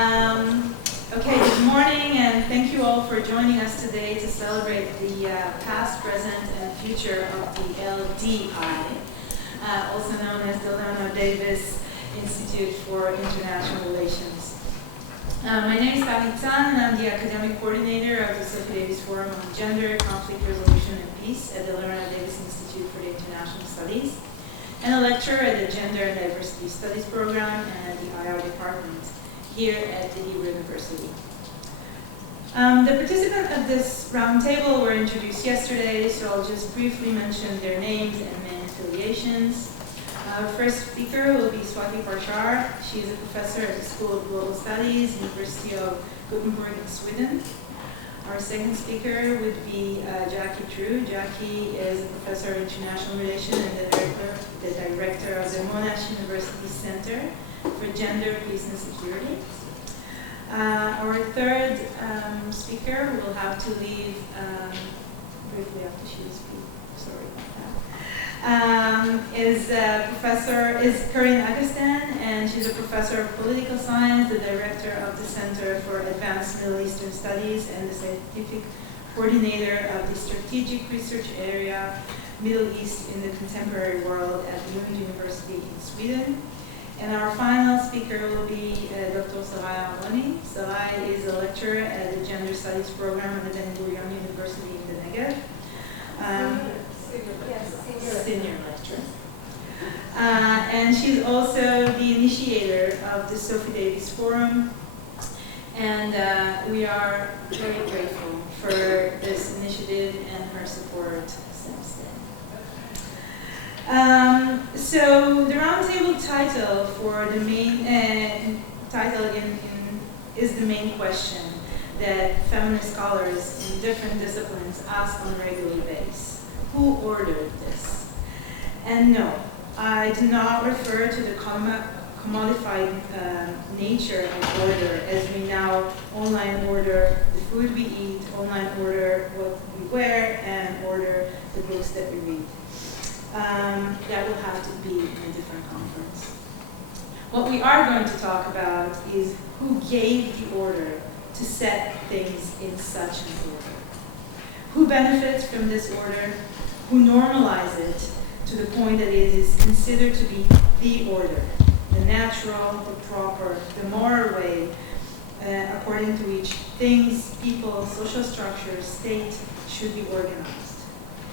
Okay, good morning, and thank you all for joining us today to celebrate the past, present, and future of the LDI, also known as the Leonard Institute for International Relations. My name is Tani Tan, and I'm the academic coordinator of the Sophie Davis Forum on Gender, Conflict Resolution, and Peace at the Leonard Institute for International Studies, and a lecturer at the Gender and Diversity Studies program and at the IR department here at the Hebrew University. The participants of this roundtable were introduced yesterday, so I'll just briefly mention their names and main affiliations. Our first speaker will be Swati Parshar. She is a professor at the School of Global Studies, University of Gothenburg in Sweden. Our second speaker would be Jackie True. Jackie is a professor of international relations and the director of the Monash University Center for Gender, Peace, and Security. Our third speaker will have to leave briefly after she speaks. Sorry about that. Is Corinne Augustin, and she's a professor of political science, the director of the Center for Advanced Middle Eastern Studies, and the scientific coordinator of the Strategic Research Area Middle East in the Contemporary World at Lund University in Sweden. And our final speaker will be Dr. Sarai Amoni. Sarai is a lecturer at the Gender Studies program at the Ben-Gurion University in the Negev. Senior lecturer. And she's also the initiator of the Sophie Davis Forum. And we are very grateful for this initiative and her support since then. So the roundtable title for the main is the main question that feminist scholars in different disciplines ask on a regular basis. Who ordered this? And no, I do not refer to the commodified nature of order as we now online order the food we eat, online order what we wear, and order the books that we read. That will have to be in a different conference. What we are going to talk about is who gave the order to set things in such an order. Who benefits from this order? Who normalizes it to the point that it is considered to be the order, the natural, the proper, the moral way, according to which things, people, social structures, state should be organized.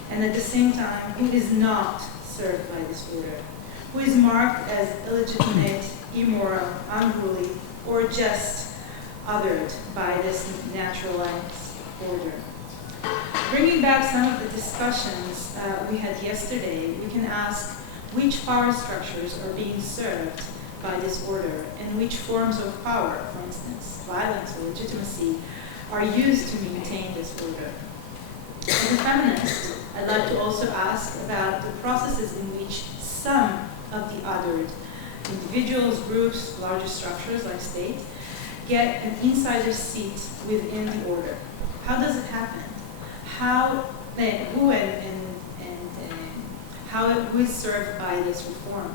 And at the same time, who is not served by this order, who is marked as illegitimate, immoral, unruly, or just othered by this naturalized order. Bringing back some of the discussions we had yesterday, we can ask which power structures are being served by this order, and which forms of power, for instance, violence or legitimacy, are used to maintain this order. As a feminist, I'd like to also ask about the processes in which some of the othered individuals, groups, larger structures like state, get an insider seat within the order. How does it happen? Who is served by this reform?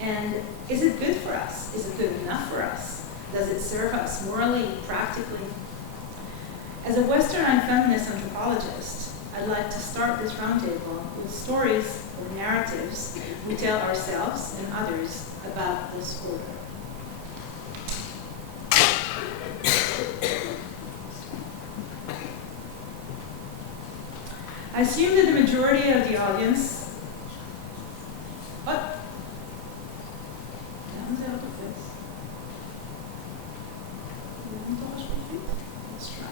And is it good for us? Is it good enough for us? Does it serve us morally, practically? As a Western feminist anthropologist, I'd like to start this roundtable with stories or narratives we tell ourselves and others about this order. I assume that the majority of the audience. What? Let's try.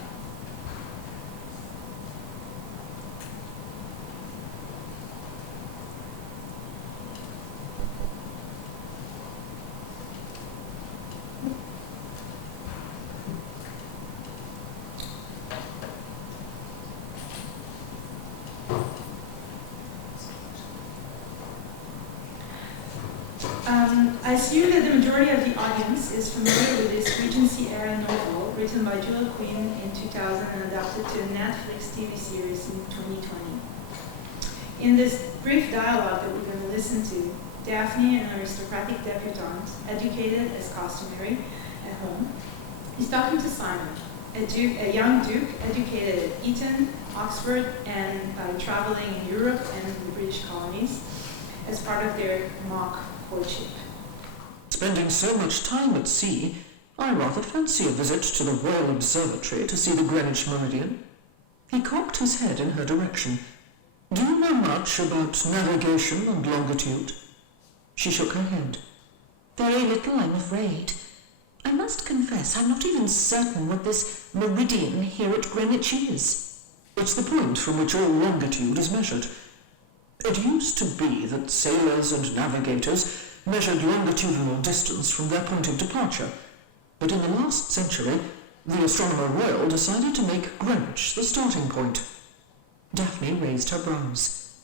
I assume that the majority of the audience is familiar with this Regency-era novel written by Joel Quinn in 2000 and adapted to a Netflix TV series in 2020. In this brief dialogue that we're going to listen to, Daphne, an aristocratic debutante, educated as customary, at home. He's talking to Simon, a young duke educated at Eton, Oxford, and by traveling in Europe and the British colonies as part of their mock courtship. Spending so much time at sea, I rather fancy a visit to the Royal Observatory to see the Greenwich Meridian. He cocked his head in her direction. Do you know much about navigation and longitude? She shook her head. Very little, I'm afraid. I must confess I'm not even certain what this meridian here at Greenwich is. It's the point from which all longitude is measured. It used to be that sailors and navigators measured longitudinal distance from their point of departure, but in the last century, the Astronomer Royal decided to make Greenwich the starting point. Daphne raised her brows.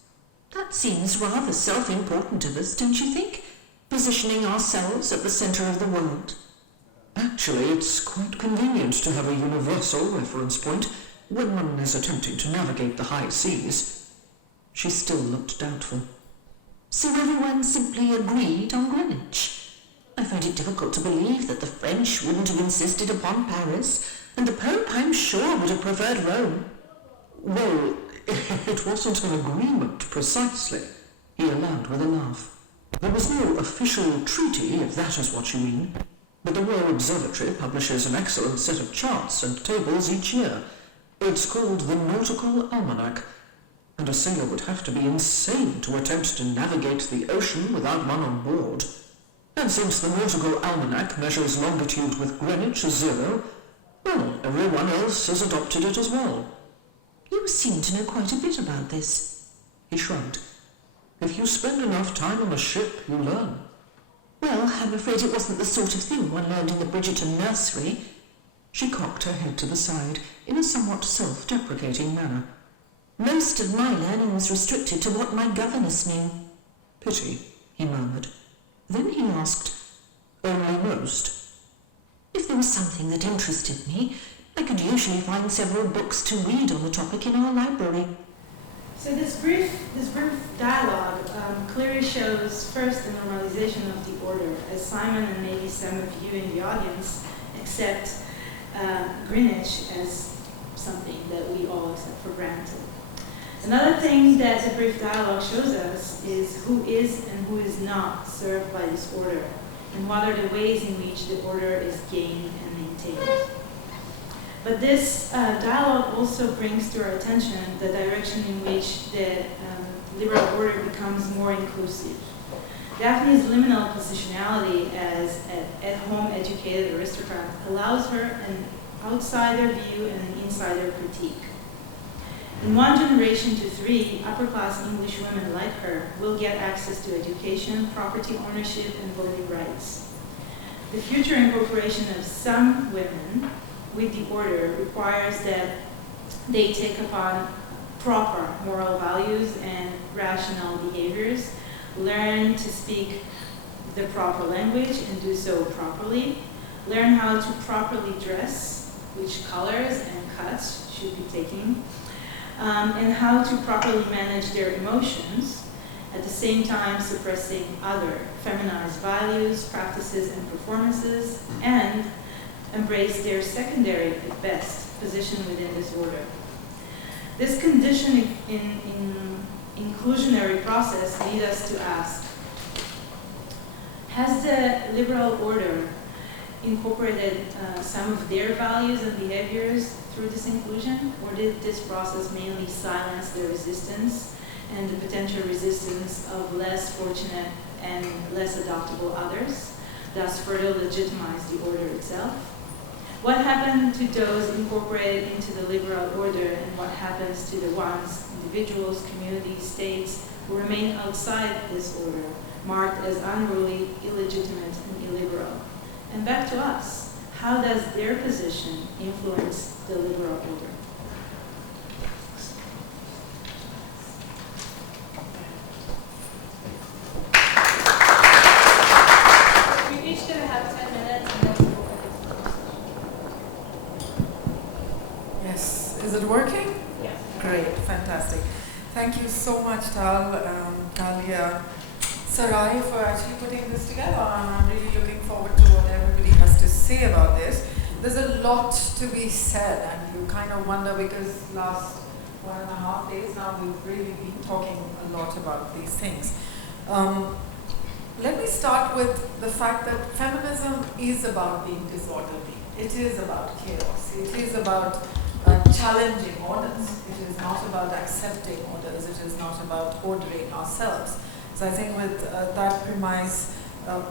That seems rather self-important of us, don't you think? Positioning ourselves at the centre of the world. Actually, it's quite convenient to have a universal reference point when one is attempting to navigate the high seas. She still looked doubtful. So everyone simply agreed on Greenwich? I find it difficult to believe that the French wouldn't have insisted upon Paris, and the Pope, I'm sure, would have preferred Rome. Well, it wasn't an agreement precisely, he allowed with a laugh. There was no official treaty, if that is what you mean, but the Royal Observatory publishes an excellent set of charts and tables each year. It's called the Nautical Almanac, and a sailor would have to be insane to attempt to navigate the ocean without one on board. And since the Nautical Almanac measures longitude with Greenwich as 0, well, everyone else has adopted it as well. You seem to know quite a bit about this. He shrugged. If you spend enough time on a ship, you learn. Well, I'm afraid it wasn't the sort of thing one learned in the Bridgerton nursery. She cocked her head to the side in a somewhat self-deprecating manner. Most of my learning was restricted to what my governess knew. Pity, he murmured. Then he asked, only most? If there was something that interested me, I could usually find several books to read on the topic in our library. So this brief dialogue clearly shows first the normalization of the order, as Simon and maybe some of you in the audience accept Greenwich as something that we all accept for granted. Another thing that the brief dialogue shows us is who is and who is not served by this order, and what are the ways in which the order is gained and maintained. But this dialogue also brings to our attention the direction in which the liberal order becomes more inclusive. Daphne's liminal positionality as an at-home educated aristocrat allows her an outsider view and an insider critique. In one generation to 3, upper-class English women like her will get access to education, property ownership, and voting rights. The future incorporation of some women with the order requires that they take upon proper moral values and rational behaviors, learn to speak the proper language and do so properly, learn how to properly dress, which colors and cuts should be taken, and how to properly manage their emotions, at the same time suppressing other feminized values, practices, and performances, and embrace their secondary, at best, position within this order. This conditioned in inclusionary process leads us to ask, has the liberal order incorporated some of their values and behaviors through this inclusion, or did this process mainly silence the resistance and the potential resistance of less fortunate and less adoptable others, thus further legitimize the order itself? What happened to those incorporated into the liberal order, and what happens to the ones, individuals, communities, states, who remain outside this order, marked as unruly, illegitimate, and illiberal? And back to us, how does their position influence the liberal order? We're each going to have 10 minutes. And then yes, is it working? yeah. Great, fantastic. Thank you so much, Talia, Sarai, for actually putting this together. I'm really looking forward to what everybody has to say. say about this. There's a lot to be said, and you kind of wonder, because last 1.5 days now we've really been talking a lot about these things. Let me start with the fact that feminism is about being disorderly. It is about chaos. It is about challenging orders. It is not about accepting orders. It is not about ordering ourselves. So I think with that premise,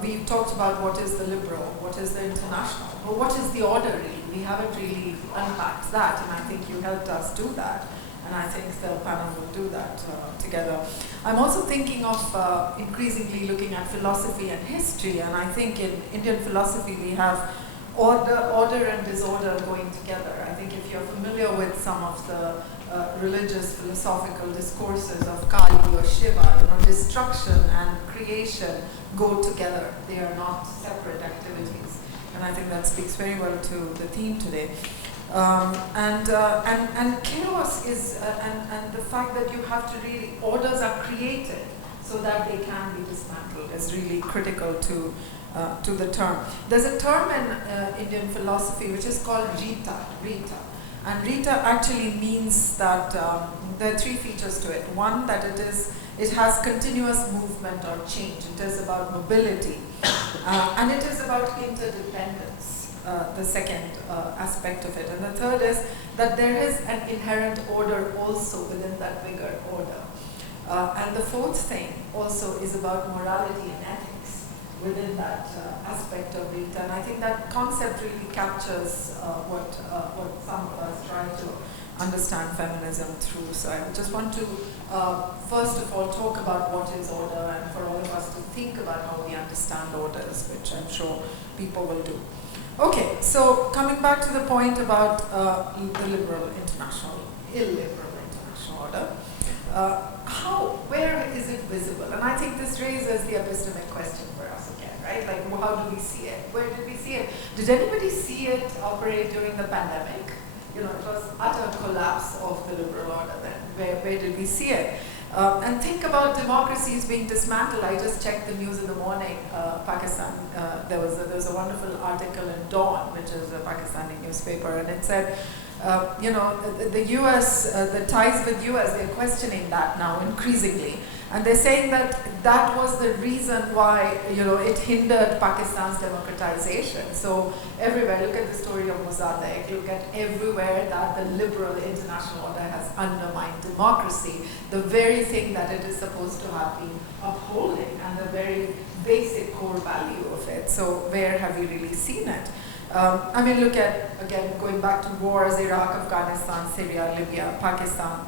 we've talked about what is the liberal, what is the international, but what is the order really? We haven't really unpacked that, and I think you helped us do that. And I think the panel will do that together. I'm also thinking of increasingly looking at philosophy and history, and I think in Indian philosophy we have order and disorder going together. I think if you're familiar with some of the religious philosophical discourses of Kali or Shiva, destruction and creation go together. They are not separate activities. And I think that speaks very well to the theme today. And chaos is, and the fact that you have to really, orders are created so that they can be dismantled is really critical to the term. There's a term in Indian philosophy which is called Rita. And Rita actually means that there are three features to it. One, that it has continuous movement or change. It is about mobility. And it is about interdependence, the second aspect of it. And the third is that there is an inherent order also within that bigger order. And the fourth thing also is about morality and ethics within that aspect of Rita. And I think that concept really captures what some of us try to understand feminism through. So I just want to first of all talk about what is order, and for all of us to think about how we understand orders, which I'm sure people will do. Okay, so coming back to the point about the illiberal international order, where is it visible? And I think this raises the epistemic question for us again, right? Like, how do we see it? Where did we see it? Did anybody see it operate during the pandemic? It was utter collapse of the liberal order then. Where did we see it? And think about democracies being dismantled. I just checked the news in the morning. Pakistan, there was a wonderful article in Dawn, which is a Pakistani newspaper, and it said, the US, the ties with US, they're questioning that now increasingly. And they're saying that was the reason why, it hindered Pakistan's democratization. So everywhere, look at the story of Mossadegh, look at everywhere that the liberal international order has undermined democracy, the very thing that it is supposed to have been upholding, and the very basic core value of it. So where have we really seen it? Look at, again, going back to wars, Iraq, Afghanistan, Syria, Libya, Pakistan,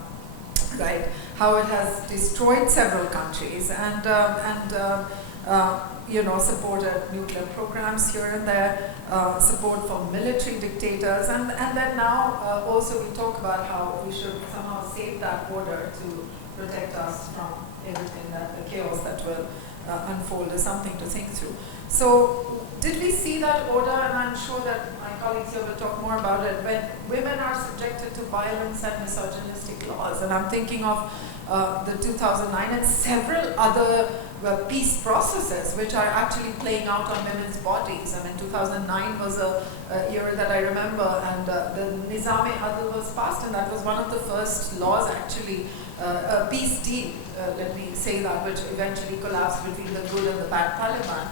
right? How it has destroyed several countries and supported nuclear programs here and there, support for military dictators, and then now also we talk about how we should somehow save that order to protect us from everything, that the chaos that will unfold is something to think through. So did we see that order? And I'm sure that my colleagues here will talk more about it. When women are subjected to violence and misogynistic laws, and I'm thinking of the 2009 and several other peace processes which are actually playing out on women's bodies. 2009 was a year that I remember, and the Nizam-e-Adl was passed, and that was one of the first laws actually, a peace deal, let me say that, which eventually collapsed between the good and the bad Taliban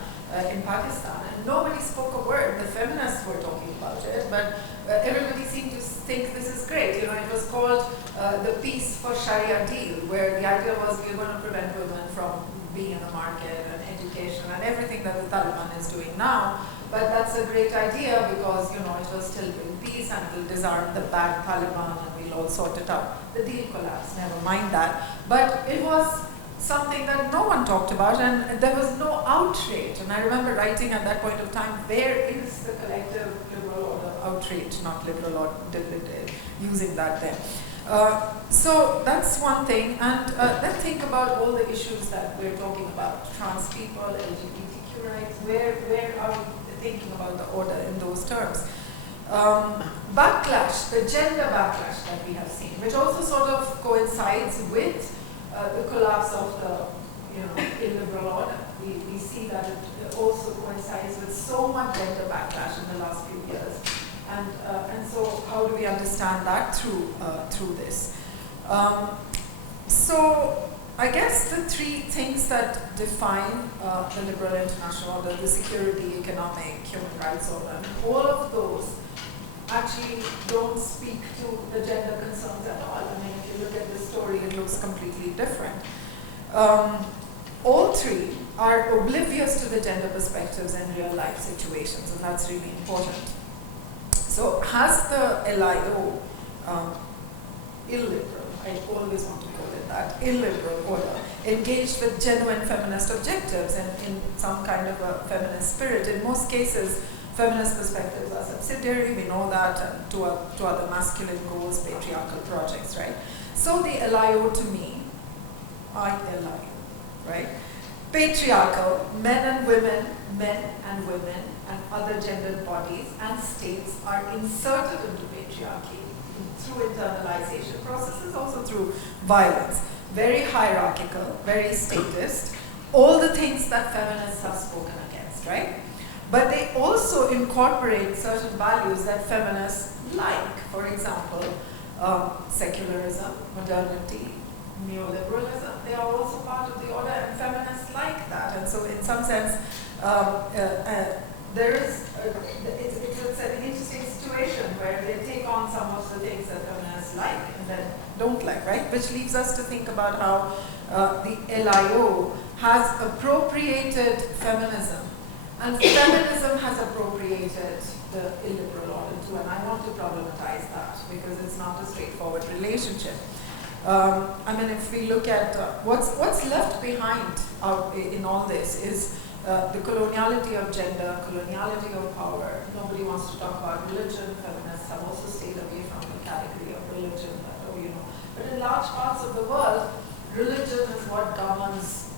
in Pakistan. And nobody spoke a word. The feminists were talking about it, but everybody seemed to think this is great. It was called the Peace for Sharia deal, where the idea was we were going to prevent women from being in the market and education and everything that the Taliban is doing now. But that's a great idea because, it will still bring peace and it will disarm the bad Taliban and we'll all sort it out. The deal collapsed, never mind that. But it was something that no one talked about, and there was no outrage. And I remember writing at that point of time, where is the collective liberal order outrage, not liberal order, using that there. So that's one thing, and then think about all the issues that we're talking about, trans people, LGBTQ rights, where are we thinking about the order in those terms? Backlash, the gender backlash that we have seen, which also sort of coincides with the collapse of the illiberal order. We see that it also coincides with so much gender backlash in the last few years. And so how do we understand that through this? So I guess the three things that define the liberal international order, the security, economic, human rights order, all of those actually don't speak to the gender concerns at all. I mean, if you look at the story, it looks completely different. All three are oblivious to the gender perspectives in real life situations, and that's really important. So has the LIO, illiberal, I always want to call it that, illiberal order, engaged with genuine feminist objectives and in some kind of a feminist spirit? In most cases, feminist perspectives are subsidiary, we know that, to other masculine goals, patriarchal projects, right? So the LIO to me, ILIO, right? Patriarchal, men and women, and other gendered bodies and states are inserted into patriarchy through internalization processes, also through violence. Very hierarchical, very statist, all the things that feminists have spoken against, right? But they also incorporate certain values that feminists like. For example, secularism, modernity, neoliberalism, they are also part of the order, and feminists like that. And so in some sense, it's an interesting situation where they take on some of the things that feminists like and then don't like, right? Which leaves us to think about how the LIO has appropriated feminism, and feminism has appropriated the illiberal order too, and I want to problematize that because it's not a straightforward relationship. I mean, if we look at what's left behind in all this is the coloniality of gender, coloniality of power. Nobody wants to talk about religion. Feminists have also stayed away from the category of religion. But in large parts of the world, religion is what governs,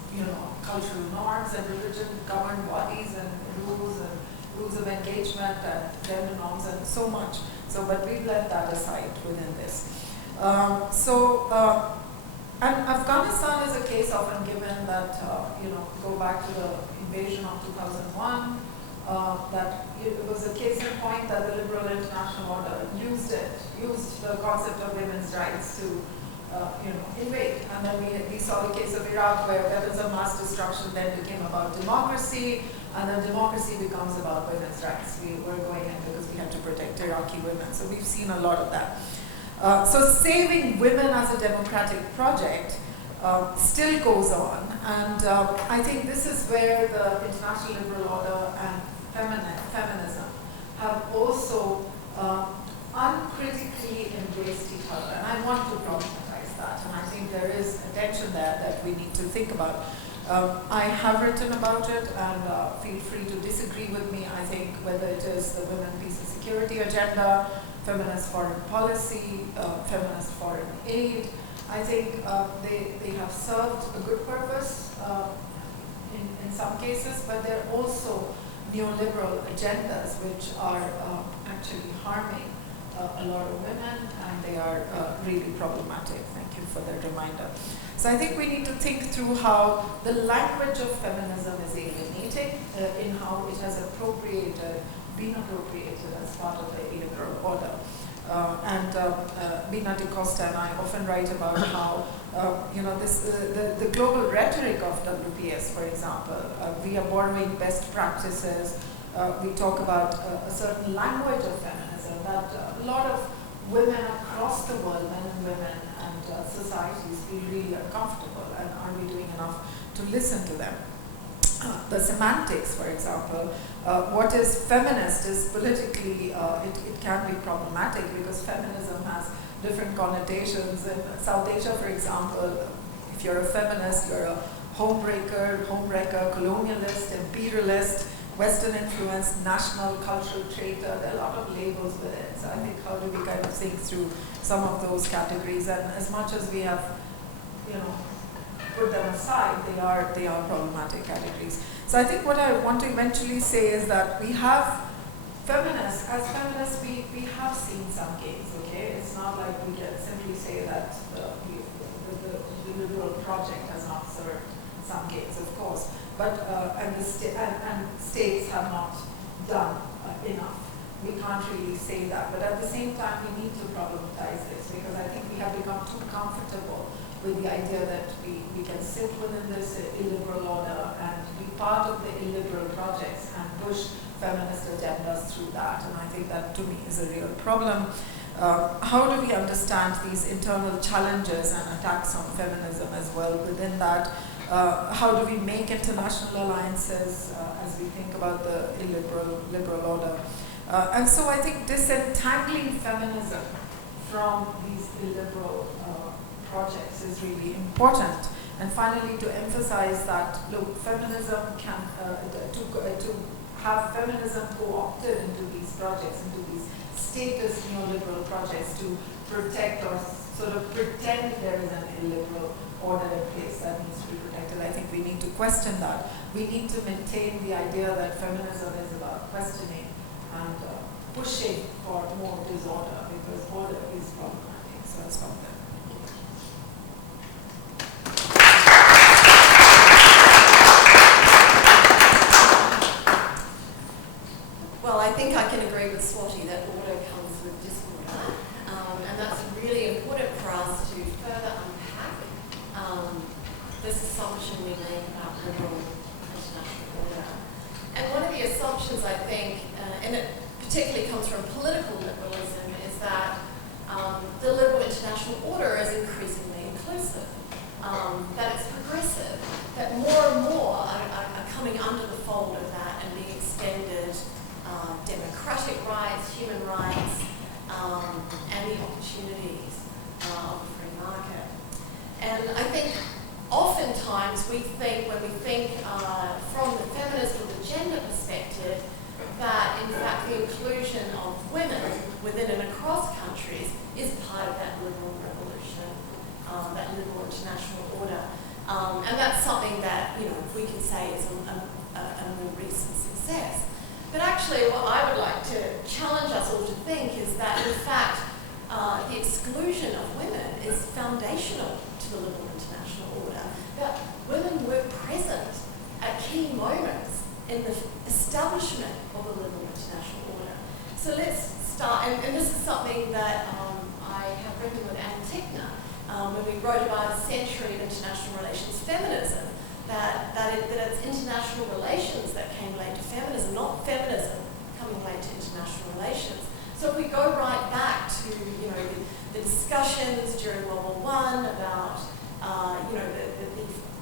cultural norms, and religion governs bodies and rules of engagement and gender norms and so much. But we've left that aside within this. And Afghanistan is a case often given that, go back to the invasion of 2001, that it was a case in point that the liberal international order used the concept of women's rights to, invade. And then we saw the case of Iraq where weapons of mass destruction then became about democracy, and then democracy becomes about women's rights. We were going in because we had to protect Iraqi women. So we've seen a lot of that. So saving women as a democratic project still goes on, and I think this is where the international liberal order and feminism have also uncritically embraced each other, and I want to problematize that, and I think there is a tension there that we need to think about. I have written about it, and feel free to disagree with me. I think whether it is the women, peace and security agenda, feminist foreign policy, feminist foreign aid, I think they have served a good purpose in some cases, but they're also neoliberal agendas which are actually harming a lot of women, and they are really problematic. Thank you for that reminder. So I think we need to think through how the language of feminism is alienating in how it has been appropriated as part of the illiberal order. Bina de Costa and I often write about how, the global rhetoric of WPS, for example, we are borrowing best practices. We talk about a certain language of feminism that a lot of women across the world, men and women and societies feel really uncomfortable, and are we doing enough to listen to them? The semantics, for example, what is feminist is politically, it can be problematic because feminism has different connotations. In South Asia, for example, if you're a feminist, you're a homebreaker, colonialist, imperialist, Western influence, national cultural traitor. There are a lot of labels with it. So I think how do we kind of think through some of those categories? And as much as we have, put them aside, they are problematic categories. So I think what I want to eventually say is that we have feminists, as feminists we have seen some gains, okay? It's not like we can simply say that the liberal project has not served some cases, of course, but and states have not done enough. We can't really say that, but at the same time, we need to problematize this, because I think we have become too comfortable with the idea that we can sit within this illiberal order and be part of the illiberal projects and push feminist agendas through that. And I think that, to me, is a real problem. How do we understand these internal challenges and attacks on feminism as well within that? How do we make international alliances as we think about the liberal order? And so I think disentangling feminism from these illiberal projects is really important. And finally, to emphasize that, look, feminism can, to have feminism co-opted into these projects, into these status neoliberal projects to protect or sort of pretend there is an illiberal order in place that needs to be protected. I think we need to question that. We need to maintain the idea that feminism is about questioning and pushing for more disorder, because order is problematic. So I'll stop there. Well, I think I can agree with Swati that order comes with disorder, and that's really important for us to further unpack this assumption we make about liberal international order. And one of the assumptions, I think, and it particularly comes from political liberalism, is that the liberal international order is increasingly inclusive, that it's progressive, that more and more are coming under the fold of that and being extended democratic rights, human rights, and the opportunities of the free market. And I think oftentimes we think, when we think from the feminist or the gender perspective, that in fact the inclusion of women within and across countries is part of that liberal revolution, that liberal international order. And that's something that, you know, we can say is a more recent success. But actually what I would like to challenge us all to think is that in fact the exclusion of women is foundational to the liberal international order. That women were present at key moments in the establishment of the liberal international order. So let's start, and this is something that I have written with Anne Tickner when we wrote about a century of international relations feminism, that it's international relations that came late to feminism, not feminism coming late to international relations. So if we go right back to, you know, the discussions during World War I about you know,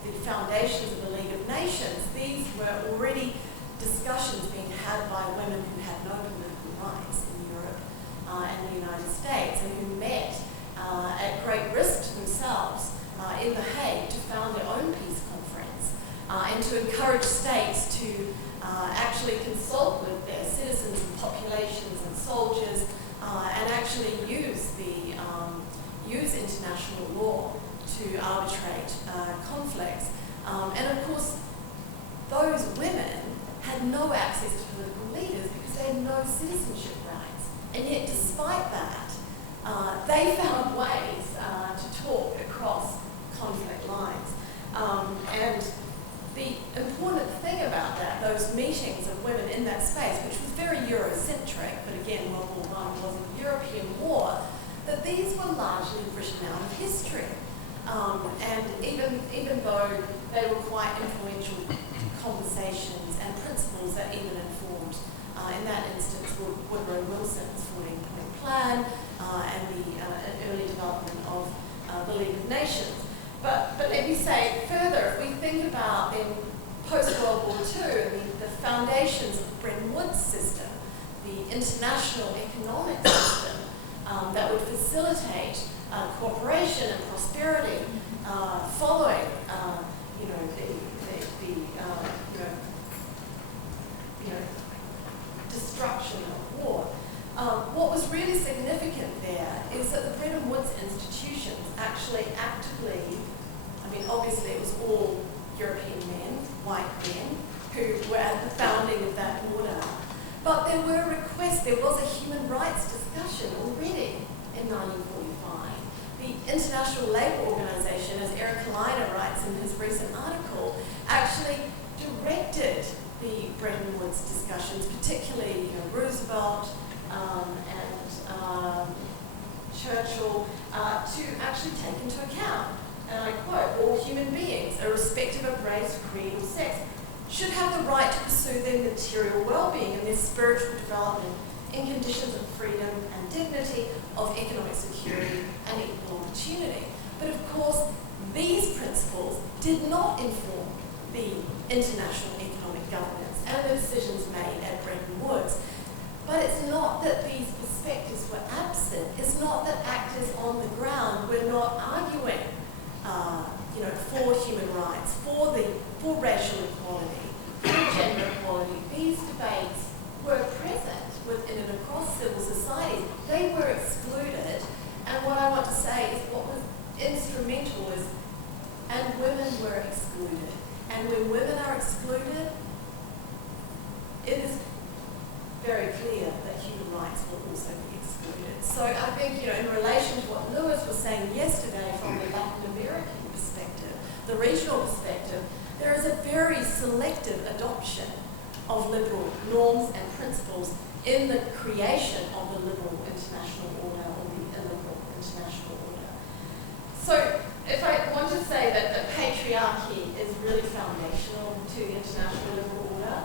the foundations of the League of Nations, these were already discussions being had by women who had no political rights in Europe and the United States, and who met at great risk to themselves in The Hague to found their own peace conference and to encourage states to actually consult with their citizens and populations and soldiers and actually use international law to arbitrate conflicts. And of course, those women had no access to political leaders because they had no citizenship rights. And yet, despite that, they found ways to talk across conflict lines. And the important thing about that, those meetings of women in that space, which was very Eurocentric, but again, World War I was a European war, that these were largely written out of history. And even though they were quite influential conversations and principles that even informed, in that instance, Woodrow Wilson's 14-point plan and the early development of the League of Nations. But let me say further, if we think about then post-World War II, the foundations of the Bretton Woods system, the international economic system that would facilitate cooperation and prosperity following, you know, the destruction of war. What was really significant there is that the Bretton Woods institutions actually actively, I mean, obviously it was all European men, white men, who were at the founding of that order. But there were requests, there was a human rights discussion already in 1945. The International Labour Organization, as Eric Leonard writes in his recent article, actually directed the Bretton Woods discussions, particularly Roosevelt and Churchill, to actually take into account, and I quote, all human beings, irrespective of race, creed, or sex, should have the right to pursue their material well-being and their spiritual development in conditions of freedom and dignity, of economic security and equal opportunity. But of course, these principles did not inform the international economic governance and the decisions made at Bretton Woods. But it's not that these perspectives were absent. It's not that actors on the ground were not arguing, for human rights, for racial equality, for gender equality. These debates were present within and across civil society. They were excluded, and what I want to say is what was instrumental is, and women were excluded. And when women are excluded, it is very clear that human rights will also be excluded. So I think, in relation to what Lewis was saying yesterday from the Latin American perspective, the regional perspective, there is a very selective adoption of liberal norms and principles in the creation of the liberal international order or the illiberal international order. So if I want to say that patriarchy is really foundational to the international liberal order,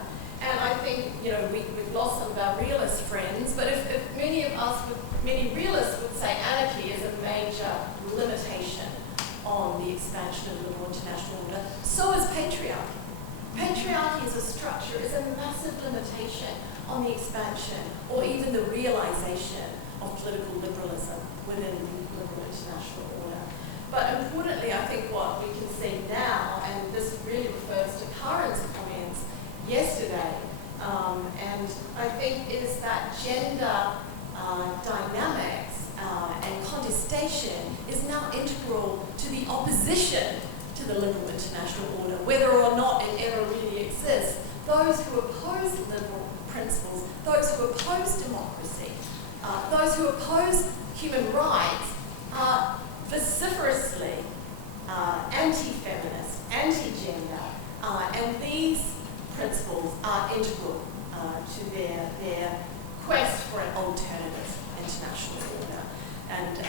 and I think, we've lost some of our realist friends, but if many realists would say anarchy is a major limitation on the expansion of the liberal international order, so is patriarchy. Patriarchy as a structure is a massive limitation on the expansion or even the realization of political liberalism within the liberal international order. But importantly, I think what we can see now, and this really refers to Karen's comments yesterday, and I think is that gender dynamics and contestation is now integral to the opposition to the liberal international order, whether or not it ever really exists. Those who oppose liberal principles, those who oppose democracy, those who oppose human rights are vociferously anti-feminist, anti-gender, and these principles are integral to their quest for an alternative international order. And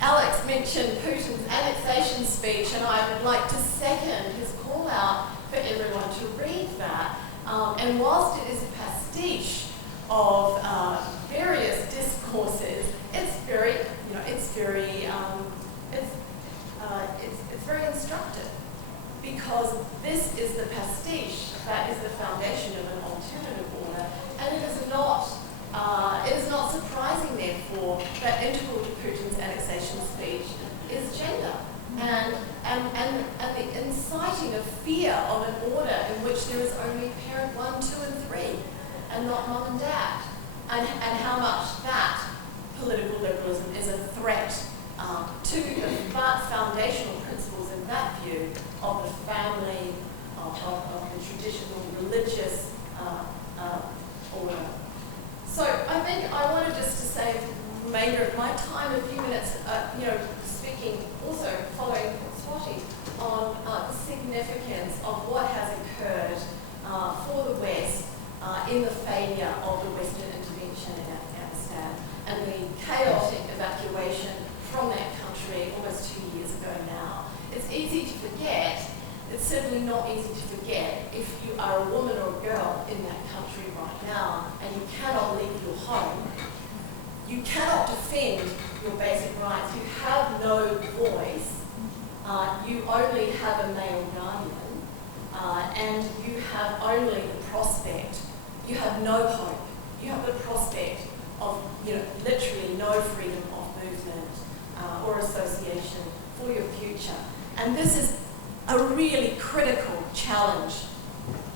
Alex mentioned Putin's annexation speech, and I would like to second his call out for everyone to read that. And whilst it is a pastiche of various discourses, it's very instructive, because this is the pastiche that is the foundation of an alternative order, and it is not surprising, therefore, that integral to Putin's annexation speech is gender and the inciting of fear of an order in which there is only parent 1, 2, and 3, and not mum and dad, and how much that political liberalism is a threat to the foundational principles in that view of the family, of the traditional religious order. So I think I wanted just to say the remainder of my time, a few minutes, speaking also following Swati on the significance of what has occurred for the West in the failure of the Western intervention in Afghanistan and the chaotic evacuation from that country almost 2 years ago now. It's easy to forget. It's certainly not easy to forget if you are a woman or a girl in that country right now and you cannot leave your home. You cannot defend your basic rights. You have no voice. You only have a male guardian, and you have only the prospect. You have no hope. You have the prospect of, literally no freedom of movement or association for your future. And this is a really critical challenge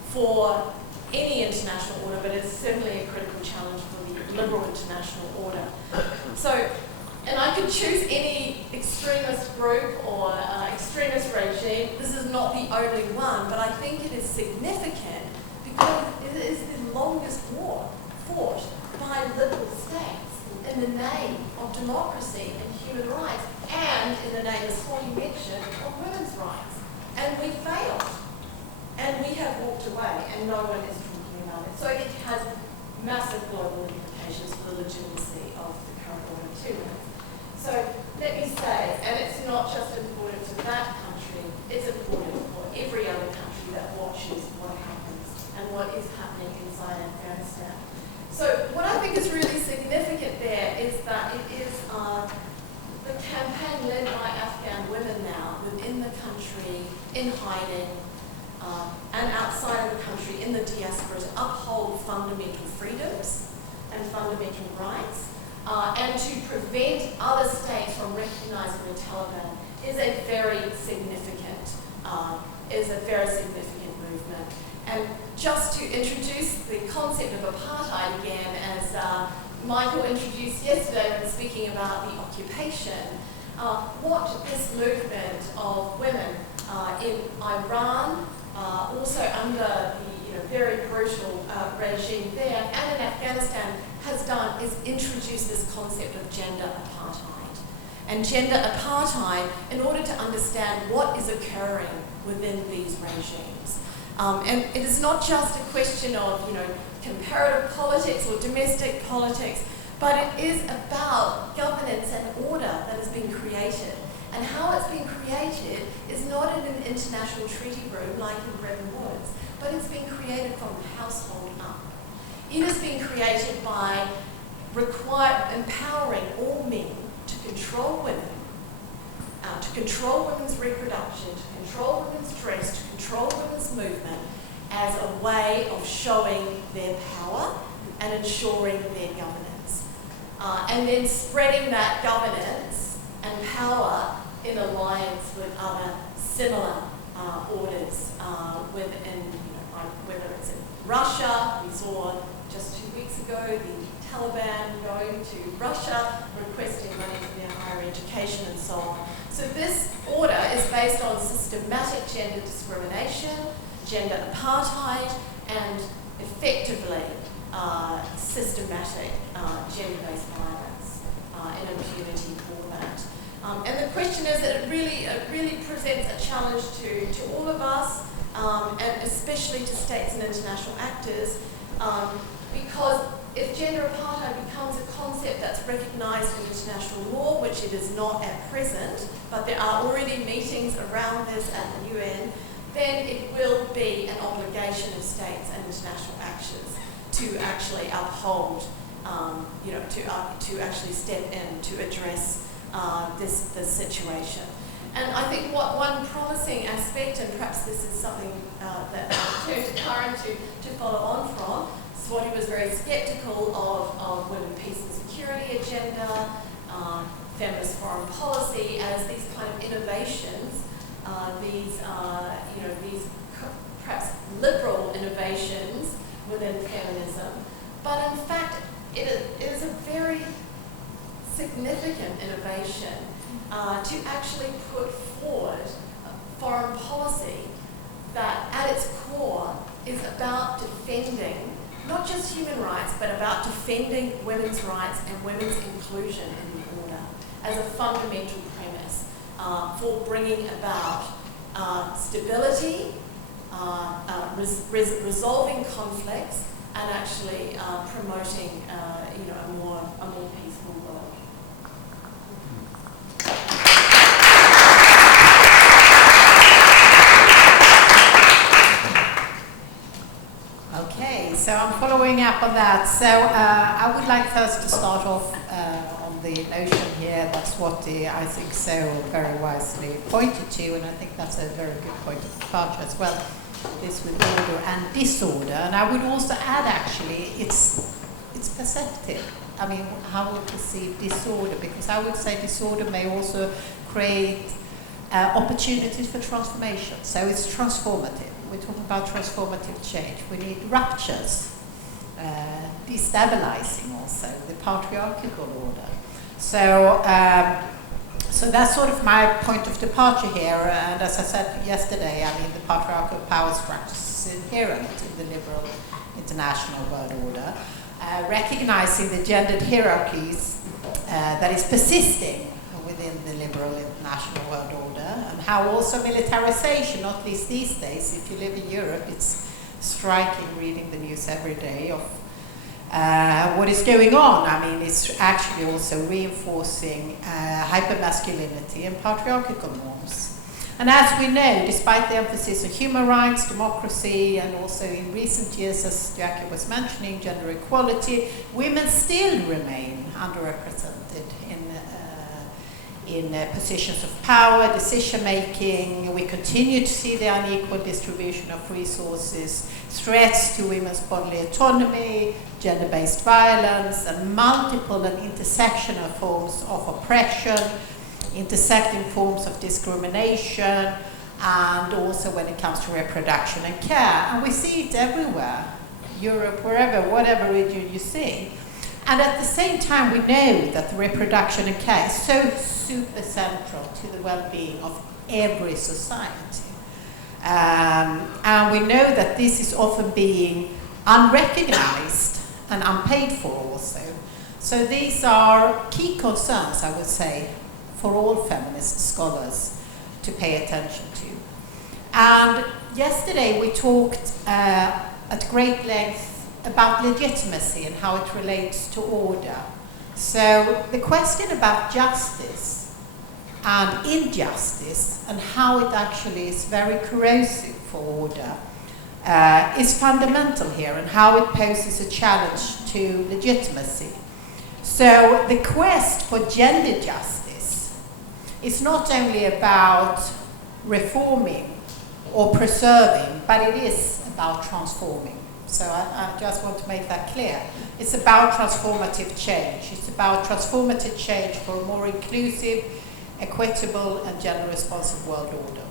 for any international order, but it's certainly a critical challenge for the liberal international order. So, and I could choose any extremist group or extremist regime. This is not the only one, but I think it is significant because it is the longest war fought by liberal states in the name of democracy and human rights, and in the name, as Swati mentioned, of women's rights. And we failed. and no one is talking about it. So it has massive global implications for the legitimacy of the current order of 2 minutes. So let me say, and it's not just important to that country, it's important for every other country that watches what happens and what is happening inside Afghanistan. So what I think is really significant there is that it is the campaign led by Afghan women now within the country, in hiding, and outside of the country, in the diaspora, to uphold fundamental freedoms and fundamental rights, and to prevent other states from recognising the Taliban is a very significant movement. And just to introduce the concept of apartheid again, as Michael introduced yesterday when speaking about the occupation, what this movement of women in Iran, also under the very brutal regime there, and in Afghanistan has done is introduce this concept of gender apartheid. And gender apartheid in order to understand what is occurring within these regimes. And it is not just a question of, comparative politics or domestic politics, but it is about governance and order that has been created. And how it's been created is not in an international treaty room like in Bretton Woods, but it's been created from the household up. It has been created by empowering all men to control women, to control women's reproduction, to control women's dress, to control women's movement as a way of showing their power and ensuring their governance. And then spreading that governance and power in alliance with other similar orders within, whether it's in Russia. We saw just 2 weeks ago the Taliban going to Russia, requesting money for their higher education and so on. So this order is based on systematic gender discrimination, gender apartheid, and effectively systematic gender-based violence and impunity for that. And the question is that it really presents a challenge to all of us, and especially to states and international actors, because if gender apartheid becomes a concept that's recognised in international law, which it is not at present, but there are already meetings around this at the UN, then it will be an obligation of states and international actors to actually uphold, to actually step in to address this situation. And I think one promising aspect, and perhaps this is something that I'll turn to Karen to follow on from, Swati was very sceptical of women, peace and security agenda, feminist foreign policy as these kind of innovations, these perhaps liberal innovations within feminism. But in fact, it is a very significant innovation to actually put forward foreign policy that at its core is about defending not just human rights, but about defending women's rights and women's inclusion in the order as a fundamental premise for bringing about stability, resolving conflicts, and actually promoting a more peaceful world. Okay, so I'm following up on that. So I would like first to start off on the notion here that Swati, I think, so very wisely pointed to, and I think that's a very good point of departure as well, this with order and disorder. And I would also add, actually, it's perceptive. I mean, how we perceive disorder, because I would say disorder may also create opportunities for transformation. So it's transformative. We're talking about transformative change. We need ruptures, destabilizing also the patriarchal order. So that's sort of my point of departure here. And as I said yesterday, I mean, the patriarchal power structure is inherent in the liberal international world order, recognizing the gendered hierarchies that is persisting within the liberal international world order, and how also militarization, not least these days, if you live in Europe, it's striking reading the news every day of what is going on. I mean, it's actually also reinforcing hypermasculinity and patriarchal norms. And as we know, despite the emphasis on human rights, democracy, and also in recent years, as Jackie was mentioning, gender equality, women still remain underrepresented in positions of power, decision-making. We continue to see the unequal distribution of resources, threats to women's bodily autonomy, gender-based violence, and multiple and intersectional forms of oppression, intersecting forms of discrimination, and also when it comes to reproduction and care. And we see it everywhere, Europe, wherever, whatever region you see. And at the same time, we know that the reproduction and care is so super central to the well-being of every society. And we know that this is often being unrecognized and unpaid for also. So these are key concerns, I would say, for all feminist scholars to pay attention to. And yesterday we talked at great length about legitimacy and how it relates to order. So the question about justice and injustice and how it actually is very corrosive for order is fundamental here, and how it poses a challenge to legitimacy. So the quest for gender justice is not only about reforming or preserving, but it is about transforming. So I just want to make that clear. It's about transformative change. It's about transformative change for a more inclusive, equitable, and gender-responsive world order.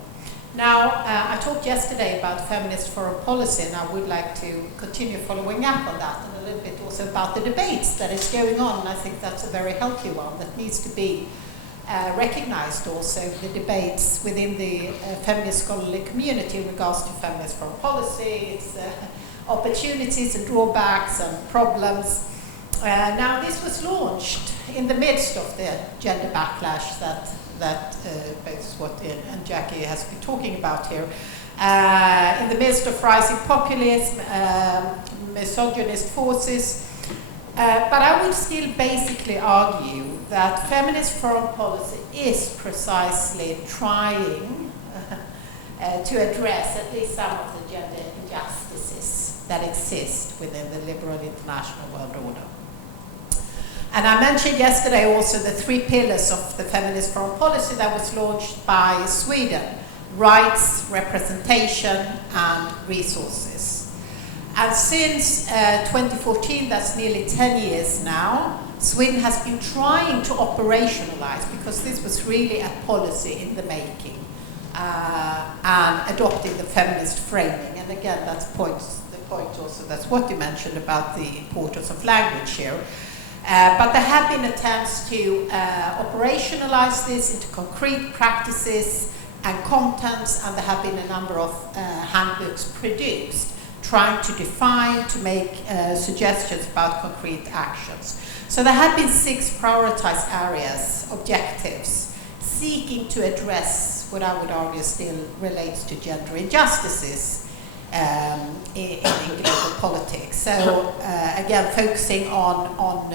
Now, I talked yesterday about feminist foreign policy, and I would like to continue following up on that, and a little bit also about the debates that is going on, and I think that's a very healthy one that needs to be recognized also, the debates within the feminist scholarly community in regards to feminist foreign policy, its opportunities and drawbacks and problems. Now, this was launched in the midst of the gender backlash that both what and Jackie has been talking about here, in the midst of rising populism, misogynist forces. But I would still basically argue that feminist foreign policy is precisely trying to address at least some of the gender injustices that exist within the liberal international world order. And I mentioned yesterday also the 3 pillars of the feminist foreign policy that was launched by Sweden: rights, representation, and resources. And since 2014, that's nearly 10 years now, Sweden has been trying to operationalize, because this was really a policy in the making, and adopting the feminist framing. And again, that's the point also, that's what you mentioned about the importance of language here. But there have been attempts to operationalize this into concrete practices and contents, and there have been a number of handbooks produced trying to define, to make suggestions about concrete actions. So there have been 6 prioritized areas, objectives, seeking to address what I would argue still relates to gender injustices in global politics. So again, focusing on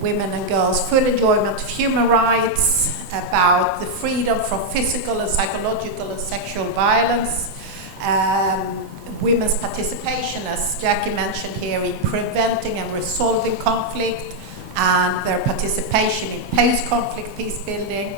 women and girls' full enjoyment of human rights, about the freedom from physical and psychological and sexual violence, women's participation, as Jackie mentioned here, in preventing and resolving conflict, and their participation in post-conflict peace building.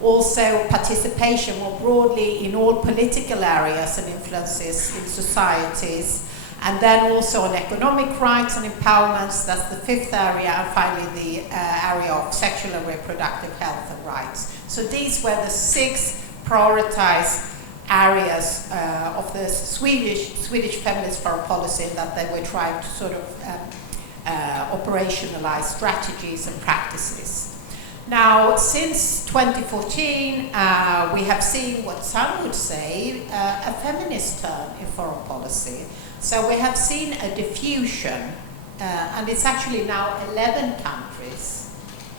Also participation more broadly in all political areas and influences in societies. And then also on economic rights and empowerments, that's the 5th area, and finally the area of sexual and reproductive health and rights. So these were the 6 prioritized areas of the Swedish feminist foreign policy that they were trying to sort of operationalize strategies and practices. Now, since 2014, we have seen what some would say a feminist turn in foreign policy. So we have seen a diffusion, and it's actually now 11 countries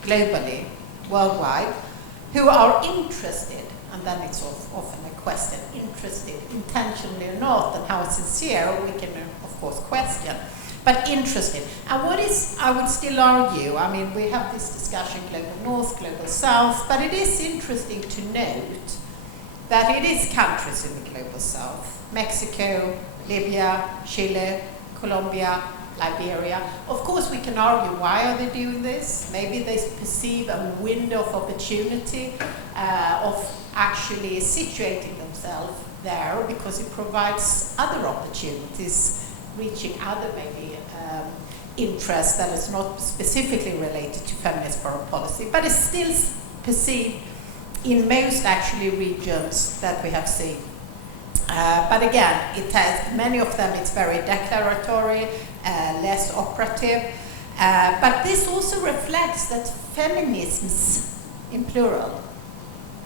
globally, worldwide, who are interested and then it's often a question, interested intentionally or not, and how sincere we can, of course, question. But interested. And what is, I would still argue, I mean, we have this discussion, global north, global south, but it is interesting to note that it is countries in the global south, Mexico, Libya, Chile, Colombia, Liberia. Of course, we can argue, why are they doing this? Maybe they perceive a window of opportunity of actually situating themselves there because it provides other opportunities, reaching other maybe interests that is not specifically related to feminist foreign policy, but is still perceived in most actually regions that we have seen. But again, it has many of them. It's very declaratory, less operative. But this also reflects that feminisms, in plural,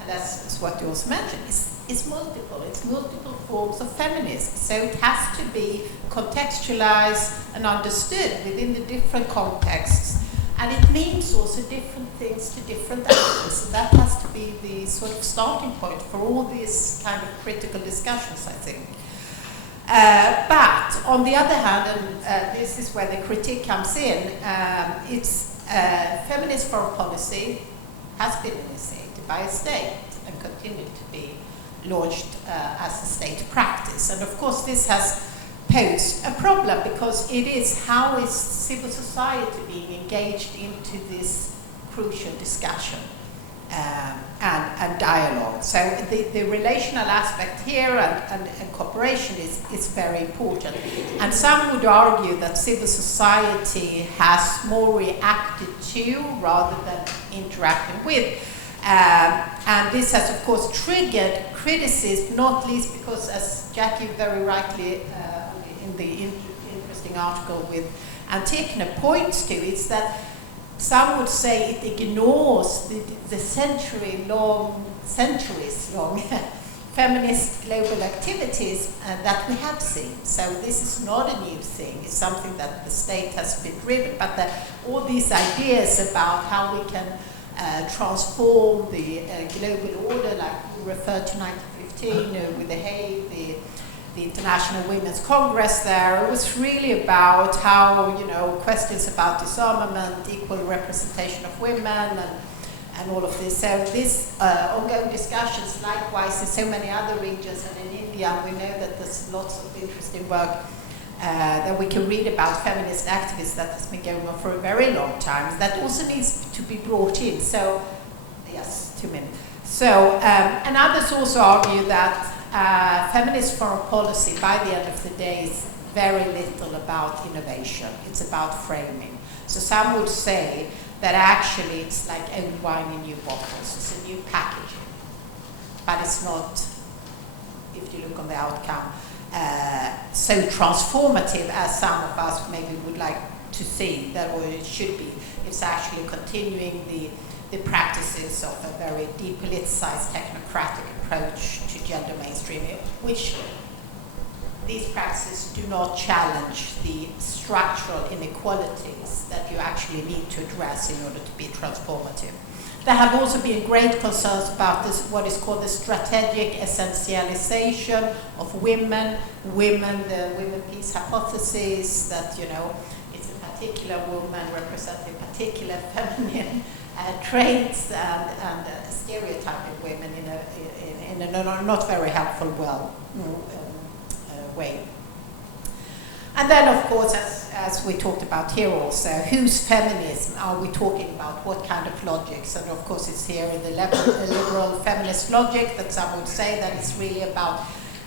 and that's what you also mentioned, is multiple. It's multiple forms of feminism. So it has to be contextualized and understood within the different contexts. And it means also different things to different actors. So that has to be the sort of starting point for all these kind of critical discussions, I think. But on the other hand, and this is where the critique comes in, it's feminist foreign policy has been initiated by a state and continued to be launched as a state practice. And of course this has posed a problem because it is how is civil society being engaged into this crucial discussion and dialogue. So the relational aspect here and cooperation is very important. And some would argue that civil society has more reacted to rather than interacting with. And this has, of course, triggered criticism, not least because, as Jackie very rightly in the interesting article with Antigone points to, is that some would say it ignores the centuries long feminist global activities that we have seen. So this is not a new thing. It's something that the state has been driven. But all these ideas about how we can transform the global order, like we referred to 1915 with the Hague, the International Women's Congress there, it was really about how, questions about disarmament, equal representation of women, and all of this. So this ongoing discussions, likewise in so many other regions and in India, we know that there's lots of interesting work that we can read about feminist activists that has been going on for a very long time. That also needs to be brought in. So, yes, 2 minutes. So, and others also argue that feminist foreign policy, by the end of the day, is very little about innovation. It's about framing. So some would say that actually it's like old wine in new bottles. It's a new packaging. But it's not, if you look on the outcome, so transformative as some of us maybe would like to see that, or it should be. It's actually continuing the practices of a very depoliticized technocratic approach to gender mainstreaming, which these practices do not challenge the structural inequalities that you actually need to address in order to be transformative. There have also been great concerns about this, what is called the strategic essentialization of women, the women peace hypothesis, that, it's a particular woman representing particular feminine traits and stereotyping women in a not very helpful way. And then, of course, as we talked about here also, whose feminism are we talking about? What kind of logics? And of course, it's here in the liberal feminist logic that some would say that it's really about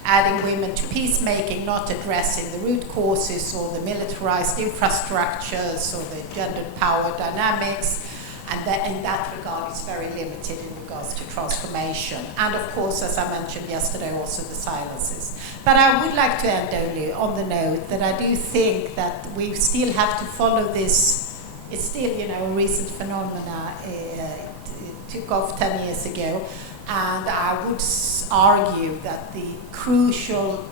adding women to peacemaking, not addressing the root causes or the militarized infrastructures or the gendered power dynamics. And that, in that regard, it's very limited in regards to transformation. And of course, as I mentioned yesterday, also the silences. But I would like to end only on the note that I do think that we still have to follow this. It's still, a recent phenomena. It took off 10 years ago. And I would argue that the crucial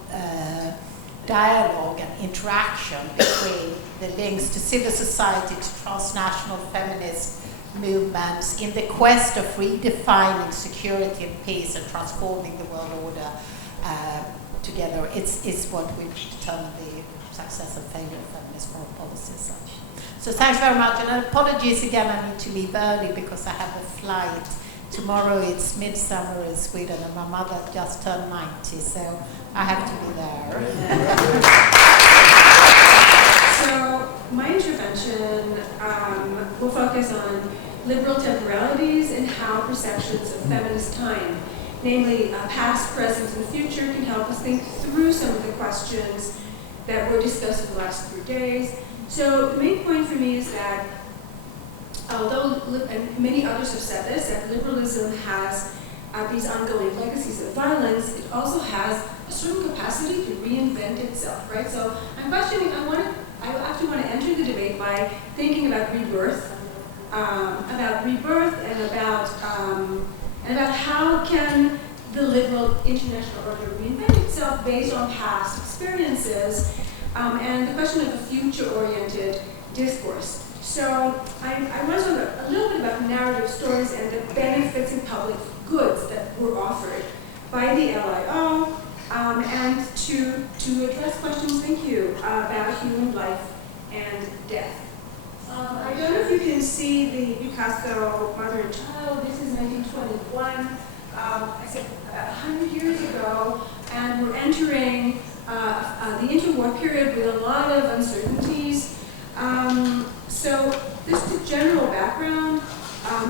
dialogue and interaction between the links to civil society, to transnational feminist movements in the quest of redefining security and peace and transforming the world order together. It's what will determine the success and failure of feminist foreign policy as such. So thanks very much, and apologies again, I need to leave early because I have a flight. Tomorrow it's midsummer in Sweden and my mother just turned 90, so I have to be there. So my intervention will focus on liberal temporalities and how perceptions of feminist time, namely past, present, and future, can help us think through some of the questions that were discussed in the last 3 days. So the main point for me is that, although, and many others have said this, that liberalism has these ongoing legacies of violence, it also has a certain capacity to reinvent itself, right? So I'm questioning, I actually want to enter the debate by thinking about rebirth and about how can the liberal international order reinvent itself based on past experiences, and the question of a future-oriented discourse. So I want to talk a little bit about narrative stories and the benefits and public goods that were offered by the LIO, and to address questions, thank you, about human life and death. I don't know if you can see the Picasso Mother and Child. This is 1921. I said 100 years ago, and we're entering the interwar period with a lot of uncertainties. So just a general background.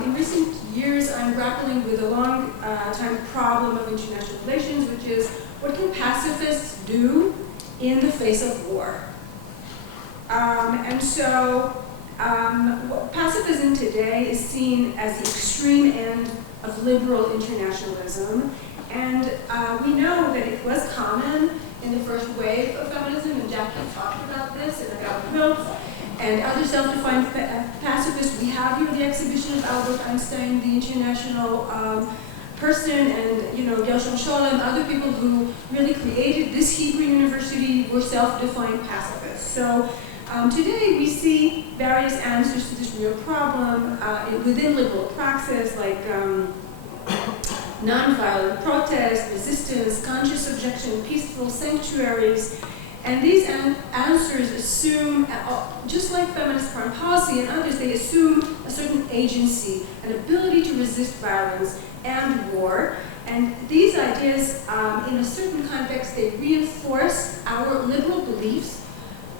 In recent years, I'm grappling with a long-time problem of international relations, which is what can pacifists do in the face of war? Pacifism today is seen as the extreme end of liberal internationalism, and we know that it was common in the first wave of feminism, and Jackie talked about this and about Wilf and other self-defined pacifists. We have here the exhibition of Albert Einstein, the international person, and Gershom Scholem, other people who really created this Hebrew university were self-defined pacifists. So today we see various answers to this real problem within liberal praxis, like nonviolent protest, resistance, conscious objection, peaceful sanctuaries. And these answers assume, just like feminist foreign policy and others, they assume a certain agency, an ability to resist violence and war. And these ideas, in a certain context, they reinforce our liberal beliefs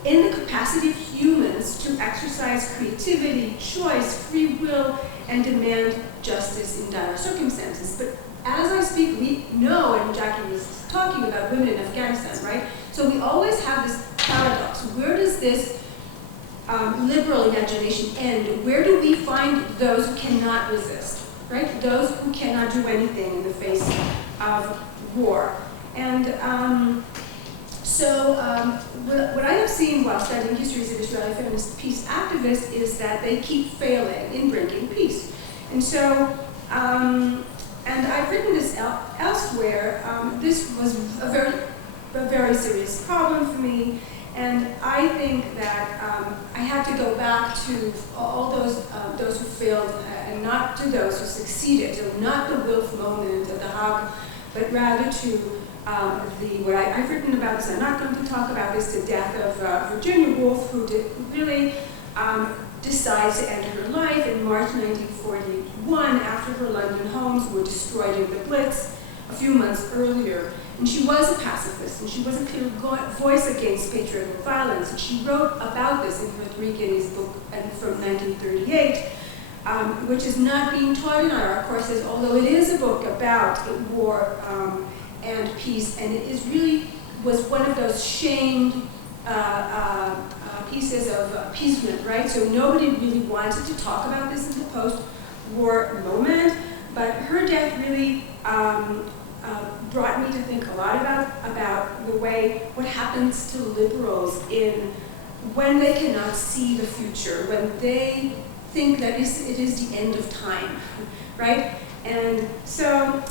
in the capacity of humans to exercise creativity, choice, free will, and demand justice in dire circumstances. But as I speak, we know, and Jackie was talking about women in Afghanistan, right? So we always have this paradox. Where does this liberal imagination end? Where do we find those who cannot resist, right? Those who cannot do anything in the face of war. And what I have seen while studying histories of Israeli feminist peace activists is that they keep failing in bringing peace. And so, and I've written this elsewhere. This was a very serious problem for me, and I think that I had to go back to all those who failed, and not to those who succeeded. So not the Wilf moment at The Hague, but rather to what I've written about this. I'm not going to talk about this, the death of Virginia Woolf, who really decides to end her life in March 1941 after her London homes were destroyed in the Blitz a few months earlier. And she was a pacifist, and she was a clear voice against patriarchal violence. And she wrote about this in her Three Guineas book from 1938, which is not being taught in our courses, although it is a book about war and peace, and it was one of those shamed pieces of appeasement, right? So nobody really wanted to talk about this in the post-war moment, but her death really brought me to think a lot about the way, what happens to liberals when they cannot see the future, when they think that it is the end of time, right? And so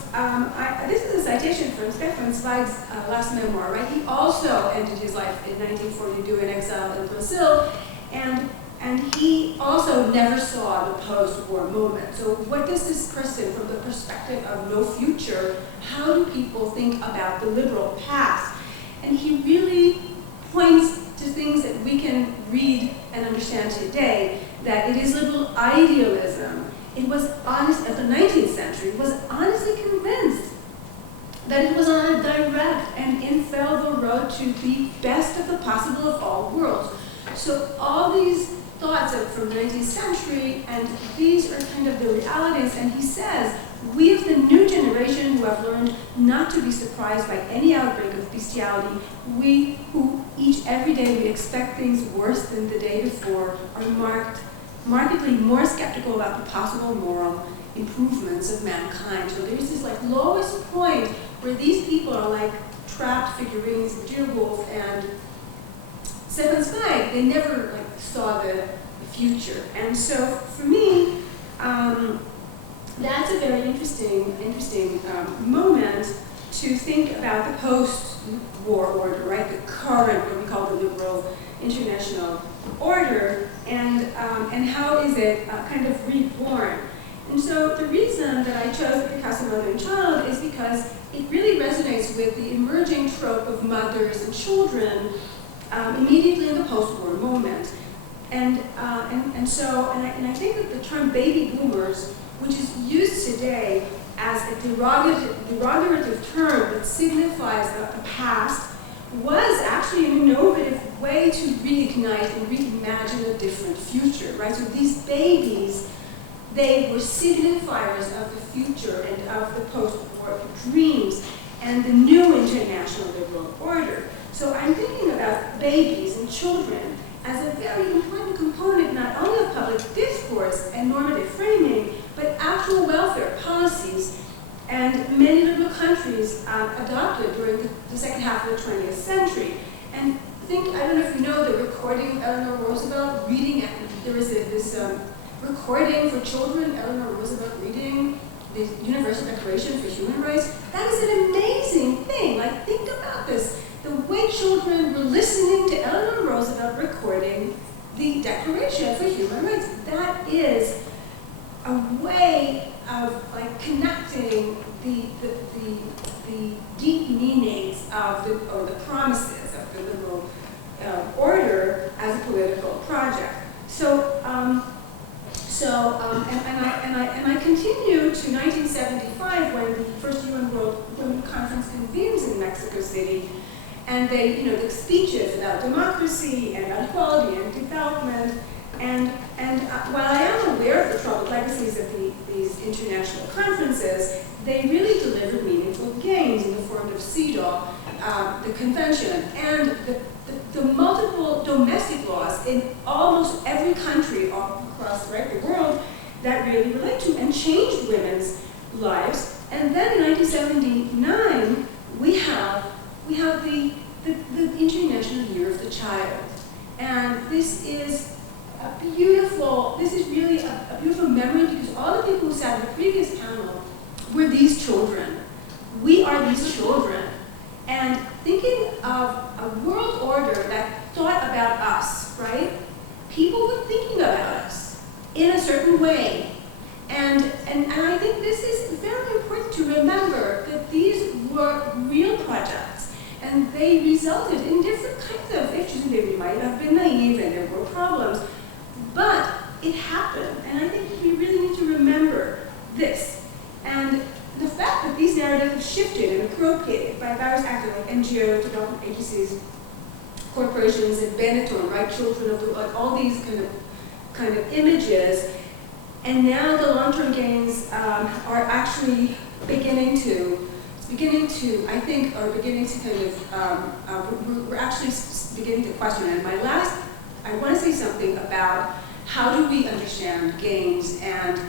this is a citation from Stefan Zweig's last memoir, right? He also ended his life in 1942 in exile in Brazil, and And he also never saw the post-war moment. So what does this person, from the perspective of no future, how do people think about the liberal past? And he really points to things that we can read and understand today, that it is liberal idealism. It was honest, at the 19th century, was honestly convinced that it was on a direct and infallible road to the best of the possible of all worlds. So all these thoughts from the 19th century, and these are kind of the realities, and he says, we of the new generation who have learned not to be surprised by any outbreak of bestiality, we who every day we expect things worse than the day before, are markedly more skeptical about the possible moral improvements of mankind. So there's this like lowest point where these people are like trapped figurines, Dear Wolf and Stefan Zweig. They never like saw the future. And so for me, that's a very interesting moment to think about the post-war order, right? The current, what we call the liberal international order, and how is it kind of reborn. And so the reason that I chose the Picasso Mother and Child is because it really resonates with the emerging trope of mothers and children immediately in the post-war moment. And I think that the term baby boomers, which is used today as a derogative term that signifies a past, was actually an innovative way to reignite and reimagine a different future, right? So these babies, they were signifiers of the future and of the post-war dreams and the new international liberal order. So I'm thinking about babies and children as a very important component not only of public discourse and normative framing, but actual welfare policies. And many liberal countries adopted during the second half of the 20th century. And I don't know if you know the recording of Eleanor Roosevelt reading, there was this recording for children, Eleanor Roosevelt reading the Universal Declaration for Human Rights. That is an amazing thing. Like, think about this. The way children were listening to Eleanor Roosevelt recording the Declaration for Human Rights. That is a way of like connecting the deep meanings of the promises of the liberal order as a political project. And I continue to 1975 when the first UN World Women Conference convenes in Mexico City, and they, the speeches about democracy and equality and development. And while I am aware of the troubled legacies of these international conferences, they really delivered meaningful gains in the form of CEDAW, the convention, and the multiple domestic laws in almost every country all across the world that really relate to and changed women's lives. And then in 1979, we have the International Year of the Child. And this is really a beautiful memory, because all the people who sat in the previous panel were these children. We are these children. And thinking of a world order that thought about us, right? People were thinking about us in a certain way. And I think this is very important to remember that these were real projects. And they resulted in different kinds of issues. They might have been naive and there were problems. But it happened, and I think we really need to remember this. And the fact that these narratives have shifted and appropriated by various actors like NGO, development agencies, corporations, and Benetton, right, children of the, like all these kind of images, and now the long-term gains are actually beginning to we're actually beginning to question. And I want to say something about how do we understand gains and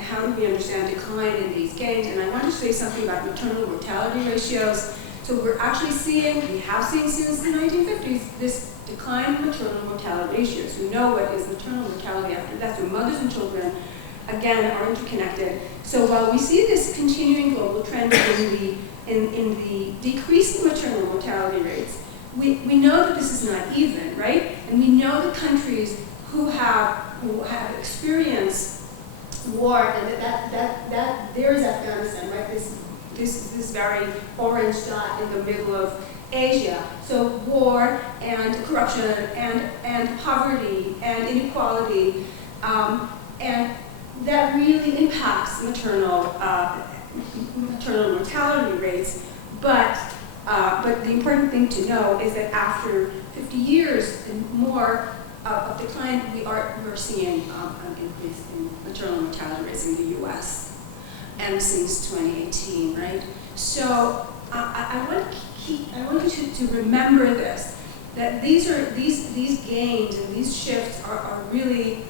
how do we understand decline in these gains. And I want to say something about maternal mortality ratios. So we have seen since the 1950s this decline in maternal mortality ratios. We know what is maternal mortality after death. So mothers and children, again, are interconnected. So while we see this continuing global trend in the decreasing maternal mortality rates, we know that this is not even, right? And we know the countries who have experienced war, and that there is Afghanistan, right? This very orange dot in the middle of Asia. So war and corruption and poverty and inequality, and that really impacts maternal mortality rates. But the important thing to know is that after 50 years and more of decline, we're seeing an increase in maternal mortality rates in the U.S. and since 2018, right? So I want you to remember this, that these gains and these shifts are really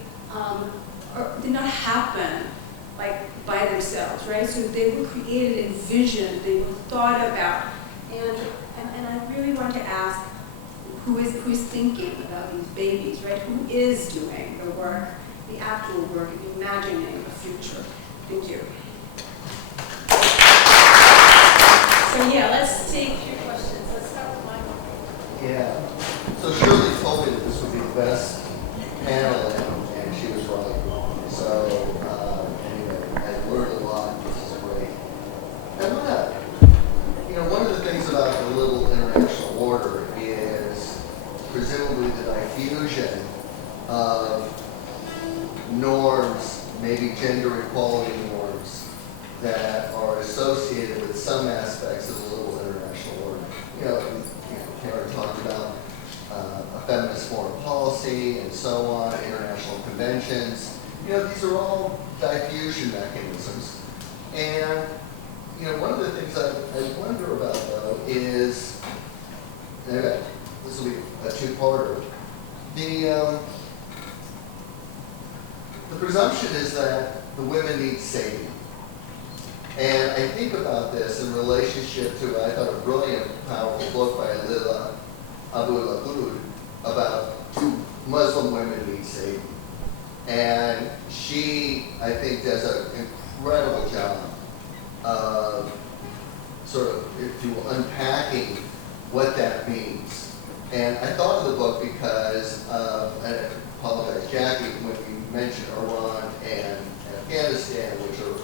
did not happen like by themselves, right? So they were created, envisioned, they were thought about, and I really want to ask, who is thinking about these babies, right? Who is doing the work, the actual work, and imagining the future? Thank you. So yeah, let's take your questions. Let's start with Michael. Yeah. So Shirley told me that this would be the best panel, and she was right. So anyway, I learned a lot. This is great. And one of the things about the little international order is presumably the diffusion of norms, maybe gender equality norms, that are associated with some aspects of the little international order. Karen talked about a feminist foreign policy and so on, international conventions. These are all diffusion mechanisms. And, one of the things I wonder about, though, is, okay, this will be a two-parter. The presumption is that the women need saving. And I think about this in relationship to, I thought, a brilliant, powerful book by Lila Abu Labud about two Muslim women need saving. And she, I think, does an incredible job of sort of, if you will, unpacking what that means. And I thought of the book because, and I apologize, Jackie, when you mentioned Iran and Afghanistan, which are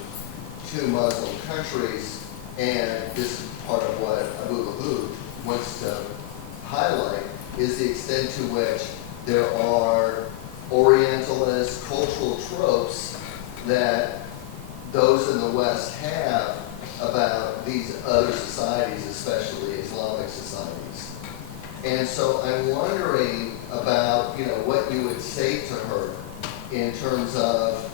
two Muslim countries, and this is part of what Abu Labud wants to highlight, is the extent to which there are Orientalist cultural tropes that those in the West have about these other societies, especially Islamic societies. And so I'm wondering about, what you would say to her in terms of,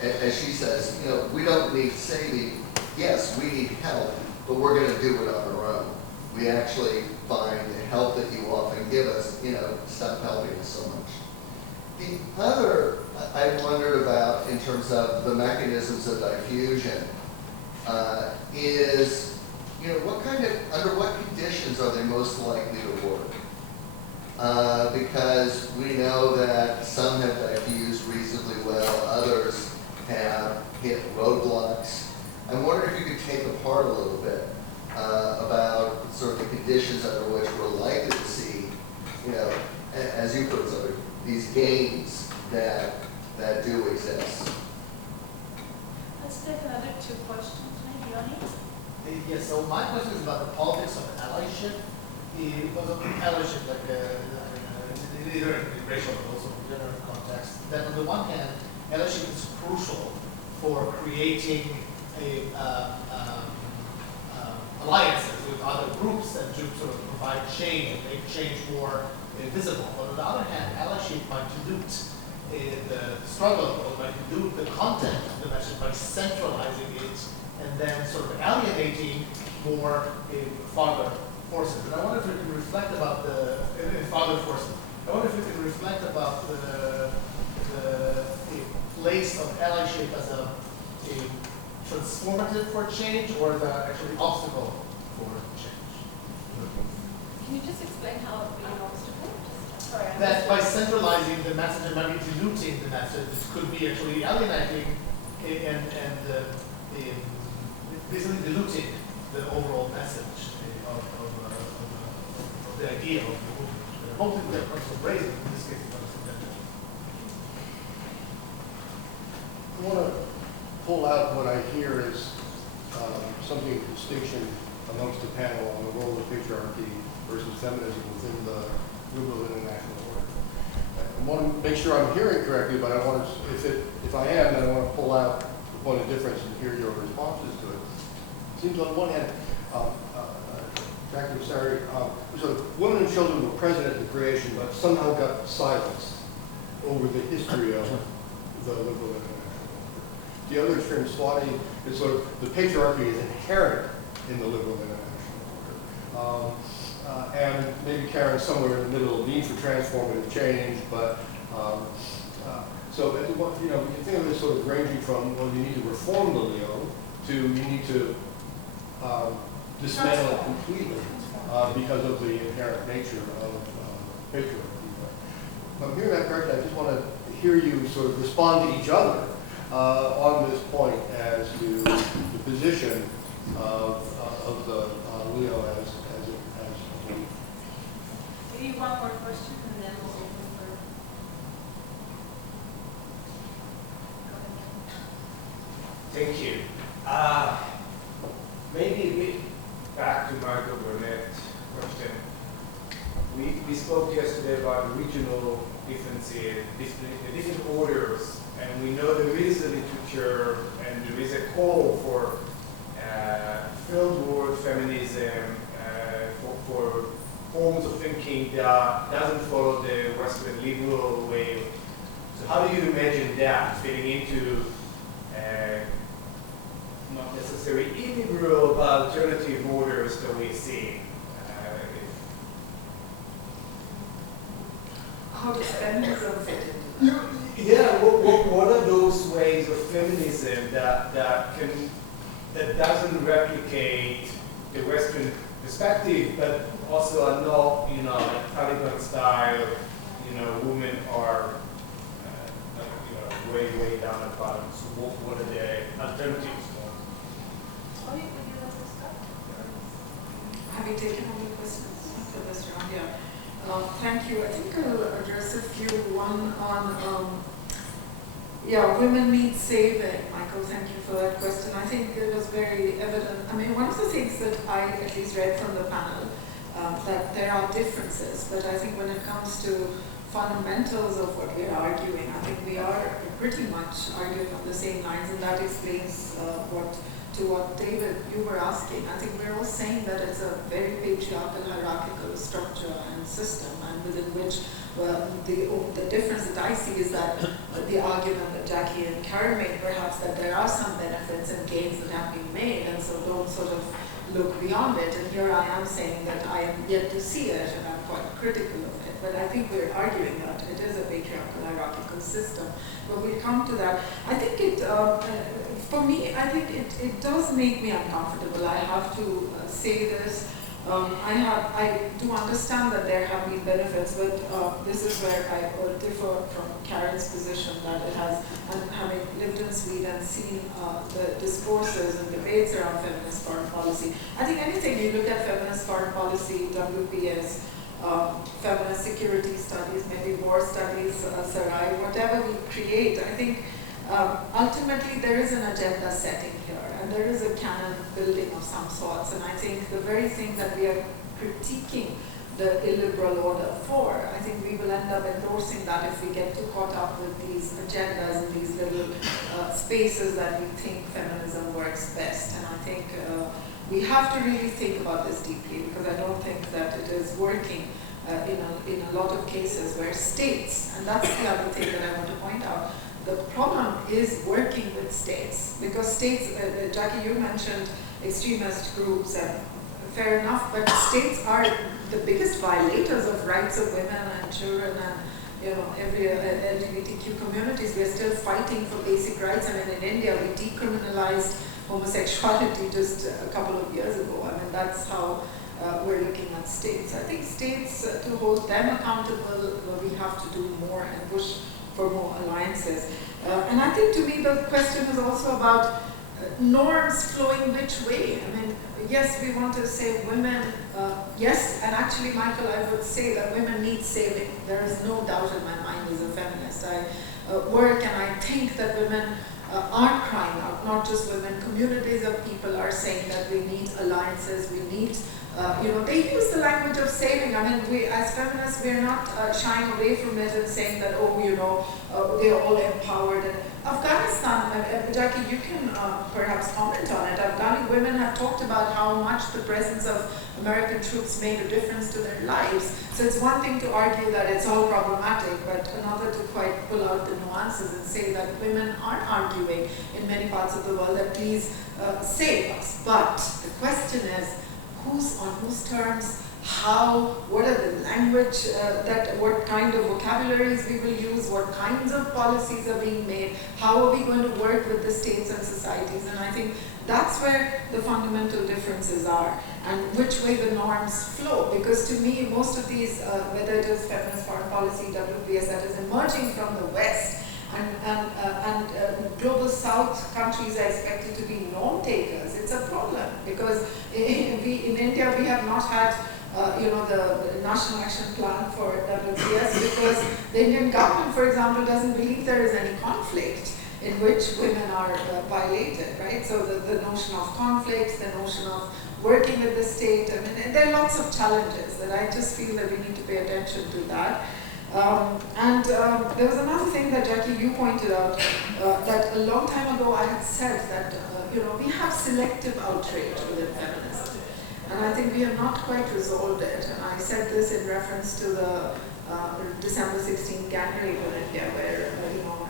as she says, we don't need saving. Yes, we need help, but we're going to do it on our own. We actually find the help that you often give us, stop helping us so much. The other I wondered about in terms of the mechanisms of diffusion is, under what conditions are they most likely to work? Because we know that some have diffused reasonably well, others have hit roadblocks. I wonder if you could take apart a little bit about sort of the conditions under which we're likely to see, as you put it, these gains that do exist. Let's take another two questions. Maybe Yoni? Yes, so my question is about the politics of allyship. Because of allyship, like either in racial but also in gender context, that on the one hand, allyship is crucial for creating alliances with other groups and to sort of provide change and make change more visible. But on the other hand, allyship might dilute the struggle, or might dilute the content of the message by centralizing it and then sort of alienating more farther forces. And I wonder if you can reflect about the farther forces. I wonder if you can reflect about the place of allyship as a transformative for change or the actually obstacle for change. Can you just explain how it would be an obstacle? Sorry, That by centralizing the message and maybe diluting the message, it could be actually alienating and basically diluting the overall message of idea of the movement. And I don't think that comes from raising, in this case, it comes from gender. I want to pull out what I hear as something of distinction amongst the panel on the role of patriarchy versus feminism within the liberal international order. I want to make sure I'm hearing correctly, but I want to, if I am, then I want to pull out the point of difference and hear your responses to it. It seems on one hand, Jackie, sorry, so women and children were present at the creation, but somehow got silenced over the history of the liberal international order. The other extreme, Swati, is sort of the patriarchy is inherent in the liberal international order. And maybe Karen somewhere in the middle, need for transformative change, but so you know, we can think of this sort of ranging from, well, you need to reform the Leo to you need to dismantle it completely because of the inherent nature of patriarchy. If I'm hearing that correctly, I just want to hear you sort of respond to each other on this point as to the position of the Leo as a belief. Maybe one more question and then we'll open for. Thank you. Maybe a bit back to Michael Burnett's question. We spoke yesterday about regional differences, the different orders, and we know there is a literature and there is a call for third world feminism, for forms of thinking that doesn't follow the Western liberal way. So how do you imagine that fitting into not necessarily illiberal, but alternative orders that we see? How does feminism fit into that? Yeah, what are those ways of feminism that doesn't replicate the Western perspective, but also are not, you know, like Taliban style, you know, women are, way down at the bottom. So what are the alternatives? Have you taken all the questions for this round? Yeah. Thank you. I think I'll address a few. One on, women need saving. Michael, thank you for that question. I think it was very evident. I mean, one of the things that I at least read from the panel, that there are differences, but I think when it comes to fundamentals of what we're arguing, I think we are pretty much arguing on the same lines, and that explains what David, you were asking. I think we're all saying that it's a very patriarchal, hierarchical structure and system, and within which, well, the difference that I see is that the argument that Jackie and Karen made, perhaps, that there are some benefits and gains that have been made, and so don't sort of look beyond it. And here I am saying that I am yet to see it, and I'm quite critical of it. But I think we're arguing that it is a patriarchal, hierarchical system. But we'll come to that. I think it, for me, I think it does make me uncomfortable. I have to say this. I do understand that there have been benefits, but this is where I differ from Karen's position that it has, and having lived in Sweden and seen the discourses and debates around feminist foreign policy. I think anything you look at feminist foreign policy, WPS, feminist security studies, maybe war studies, Sarai, whatever we create, I think ultimately there is an agenda setting here, and there is a canon building of some sorts, and I think the very thing that we are critiquing the illiberal order for, I think we will end up endorsing that if we get too caught up with these agendas and these little spaces that we think feminism works best. And I think we have to really think about this deeply, because I don't think that it is working in a lot of cases where states, and that's the other thing that I want to point out, the problem is working with states, because states, Jackie, you mentioned extremist groups, and fair enough, but states are the biggest violators of rights of women and children and every LGBTQ communities. We're still fighting for basic rights. I mean, in India, we decriminalized homosexuality just a couple of years ago. I mean, that's how we're looking at states. I think states, to hold them accountable, we have to do more and push for more alliances. And I think, to me, the question is also about norms flowing which way. I mean, yes, we want to say women, yes, and actually, Michael, I would say that women need saving. There is no doubt in my mind as a feminist. I work and I think that women are crying out, not just women, communities of people are saying that we need alliances, we need, they use the language of saving. I mean, we as feminists, we're not shying away from it and saying that, they're all empowered. And Afghanistan, Jackie, you can perhaps comment on it. Afghani women have talked about how much the presence of American troops made a difference to their lives. So it's one thing to argue that it's all problematic, but another to quite pull out the nuances and say that women are arguing in many parts of the world that please save us. But the question is, who's on whose terms? How, what are the language, what kind of vocabularies we will use, what kinds of policies are being made, how are we going to work with the states and societies, and I think that's where the fundamental differences are, and which way the norms flow, because to me, most of these, whether it is feminist foreign policy, WPS, that is emerging from the West, and global South countries are expected to be norm takers. It's a problem, because in India we have not had the National Action Plan for WPS because the Indian government, for example, doesn't believe there is any conflict in which women are violated, right? So the notion of conflicts, the notion of working with the state, I mean, there are lots of challenges that I just feel that we need to pay attention to that. There was another thing that, Jackie, you pointed out, that a long time ago I had said that, we have selective outrage within feminism. And I think we have not quite resolved it. And I said this in reference to the December 16th gang rape in India, where,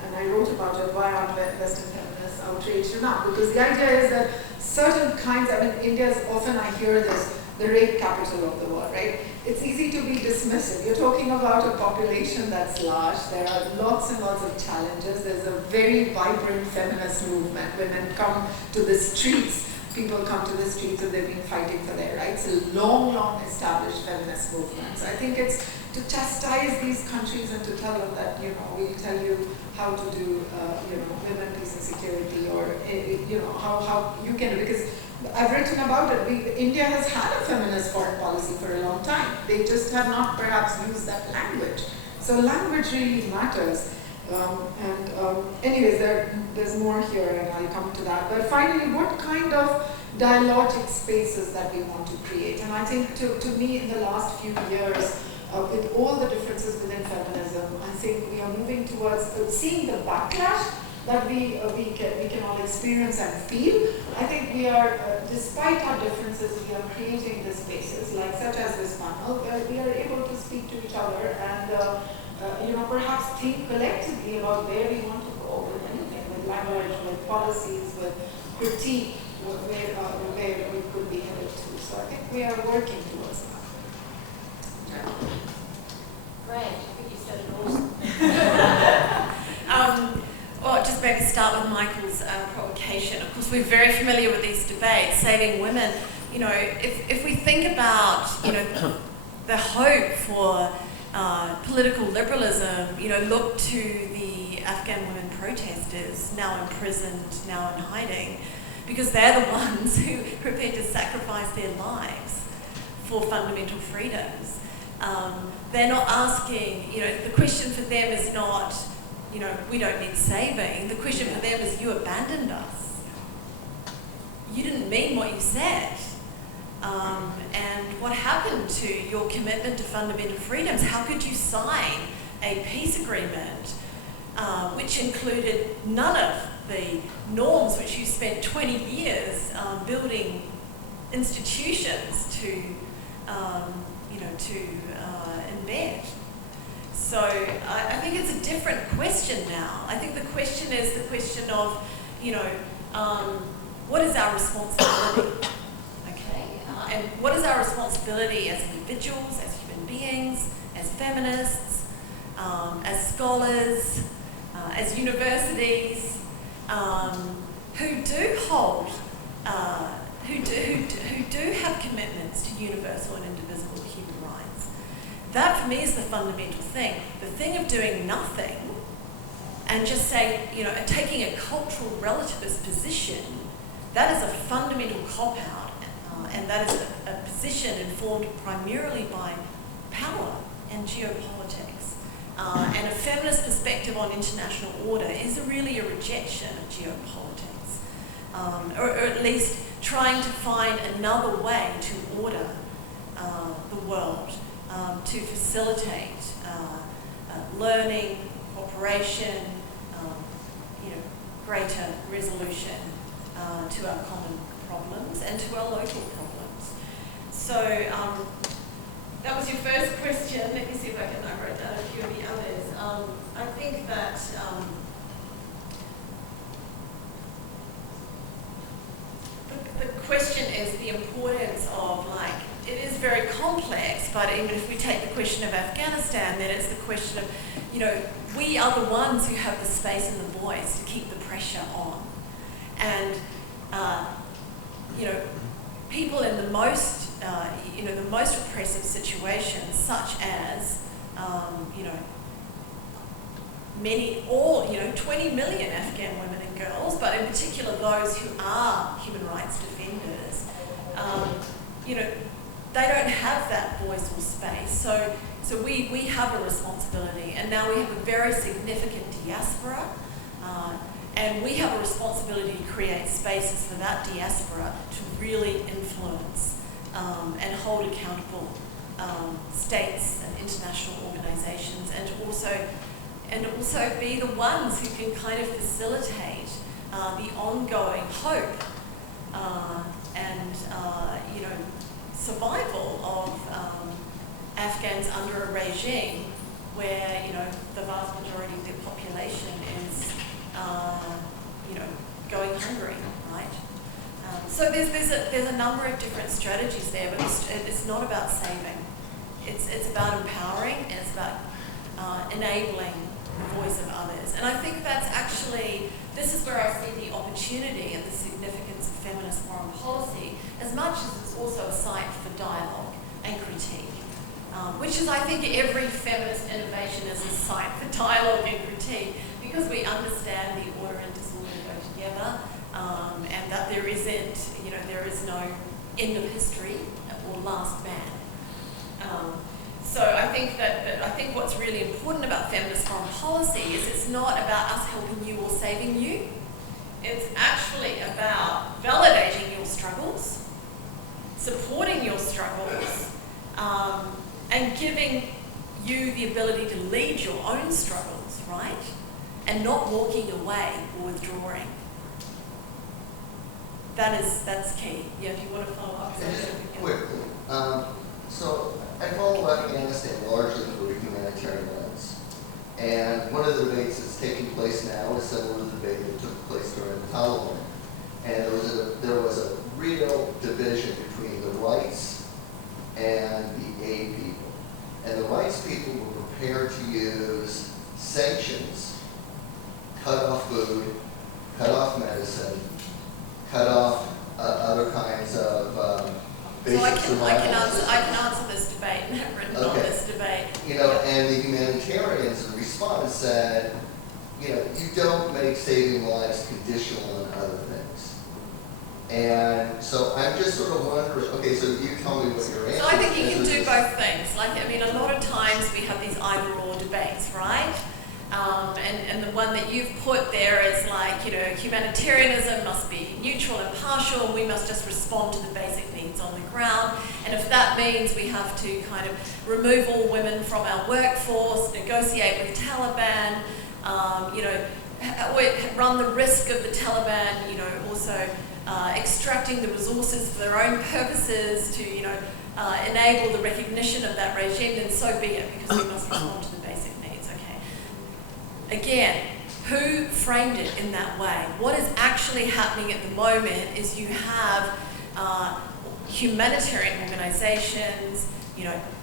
and I wrote about it, why aren't Western feminists outraged enough? Because the idea is that certain kinds, India is often, I hear this, the rape capital of the world, right? It's easy to be dismissive. You're talking about a population that's large. There are lots and lots of challenges. There's a very vibrant feminist movement. Women come to the streets. People come to the streets and they've been fighting for their rights. A long, long established feminist movement. So I think it's to chastise these countries and to tell them that, we'll tell you how to do, women, peace and security, or, how you can, because I've written about it. India has had a feminist foreign policy for a long time. They just have not perhaps used that language. So language really matters. Anyways, there's more here and I'll come to that. But finally, what kind of dialogic spaces that we want to create? And I think to me in the last few years, with all the differences within feminism, I think we are moving towards seeing the backlash that we can all experience and feel. I think we are, despite our differences, we are creating these spaces, such as this panel, where we are able to speak to each other and perhaps think collectively about where we want to go with anything, with language, with policies, with critique, where we could be headed to. So I think we are working towards that. Great, I think you said it all. Well, just maybe start with Michael's provocation. Of course, we're very familiar with these debates, saving women. If we think about, the hope for political liberalism, look to the Afghan women protesters now imprisoned, now in hiding, because they're the ones who prepared to sacrifice their lives for fundamental freedoms. They're not asking, the question for them is not, we don't need saving. The question for them is, you abandoned us. You didn't mean what you said. And what happened to your commitment to fundamental freedoms? How could you sign a peace agreement which included none of the norms which you spent 20 years building institutions to embed? So I think it's a different question now. I think the question is the question of, what is our responsibility? And what is our responsibility as individuals, as human beings, as feminists, as scholars, as universities, who do hold, who do have commitments to universal and indivisible human rights? That for me is the fundamental thing. The thing of doing nothing and just saying, taking a cultural relativist position that is a fundamental cop-out, and that is a position informed primarily by power and geopolitics. And a feminist perspective on international order is really a rejection of geopolitics, or at least trying to find another way to order the world, to facilitate learning, cooperation, greater resolution to our common problems and to our local problems. So that was your first question. Let me see if I wrote down a few of the others. I think that the question is the importance of, like, it is very complex, but even if we take the question of Afghanistan, then it's the question of, we are the ones who have the space and the voice to keep the pressure on. And, people in the most, the most repressive situations, such as, 20 million Afghan women and girls, but in particular those who are human rights defenders, they don't have that voice or space. So we have a responsibility, and now we have a very significant diaspora, and we have a responsibility to create spaces for that diaspora to really influence and hold accountable states and international organizations, and also be the ones who can kind of facilitate the ongoing hope and survival of Afghans under a regime where the vast majority of their population is going hungry, right? So there's a number of different strategies there, but it's not about saving. It's about empowering, and it's about enabling the voice of others. And I think that's actually, this is where I see the opportunity and the significance of feminist foreign policy, as much as it's also a site for dialogue and critique, which is, I think, every feminist innovation is a site for dialogue and critique, because we understand the order and disorder go together, and that there isn't, there is no end of history or last man. So I think what's really important about feminist foreign policy is it's not about us helping you or saving you. It's actually about validating your struggles, supporting your struggles, and giving you the ability to lead your own struggles, right? And not walking away or withdrawing. That's key. Yeah, do you want to follow up? Just quickly. So I follow Afghanistan largely through a humanitarian lens. And one of the debates that's taking place now is similar to the debate that took place during the Taliban. And there was a real division between the rights and the aid people. And the rights people were prepared to use sanctions, cut off food, cut off medicine, cut off other kinds of basic survival. I can answer this debate and have written on this debate. And the humanitarians in response said, you don't make saving lives conditional on other things. And so I'm just sort of wondering, okay, so you tell me what your answer is. So I think you can do both things. A lot of times we have these either-or debates, right? And the one that you've put there is humanitarianism must be neutral and partial, and we must just respond to the basic needs on the ground. And if that means we have to kind of remove all women from our workforce, negotiate with Taliban, run the risk of the Taliban, also extracting the resources for their own purposes to, enable the recognition of that regime, then so be it, because we must respond to the basic needs, okay? Again, who framed it in that way? What is actually happening at the moment is you have humanitarian organizations,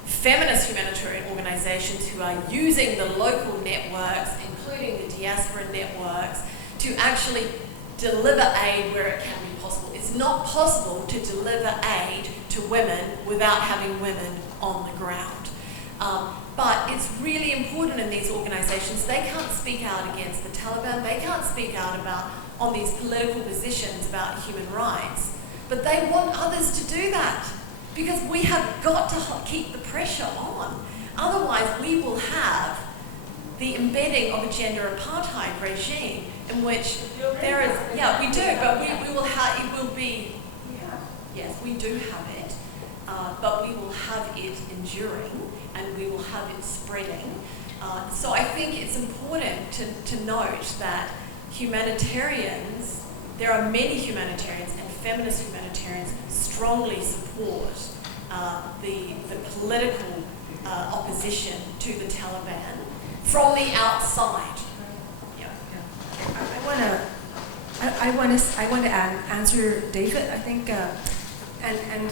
feminist humanitarian organizations who are using the local networks, including the diaspora networks, to actually deliver aid where it can be possible. It's not possible to deliver aid to women without having women on the ground. But it's really important in these organizations. They can't speak out against the Taliban. They can't speak out about on these political positions about human rights. But they want others to do that because we have got to keep the pressure on. Otherwise, we will have the embedding of a gender apartheid regime in which there is, yeah, we do, but we will have, it will be, yes, we do have it, but we will have it enduring and we will have it spreading. So I think it's important to note that humanitarians, there are many humanitarians and feminist humanitarians strongly support the political opposition to the Taliban from the outside. Yeah. I want to answer David. I think, and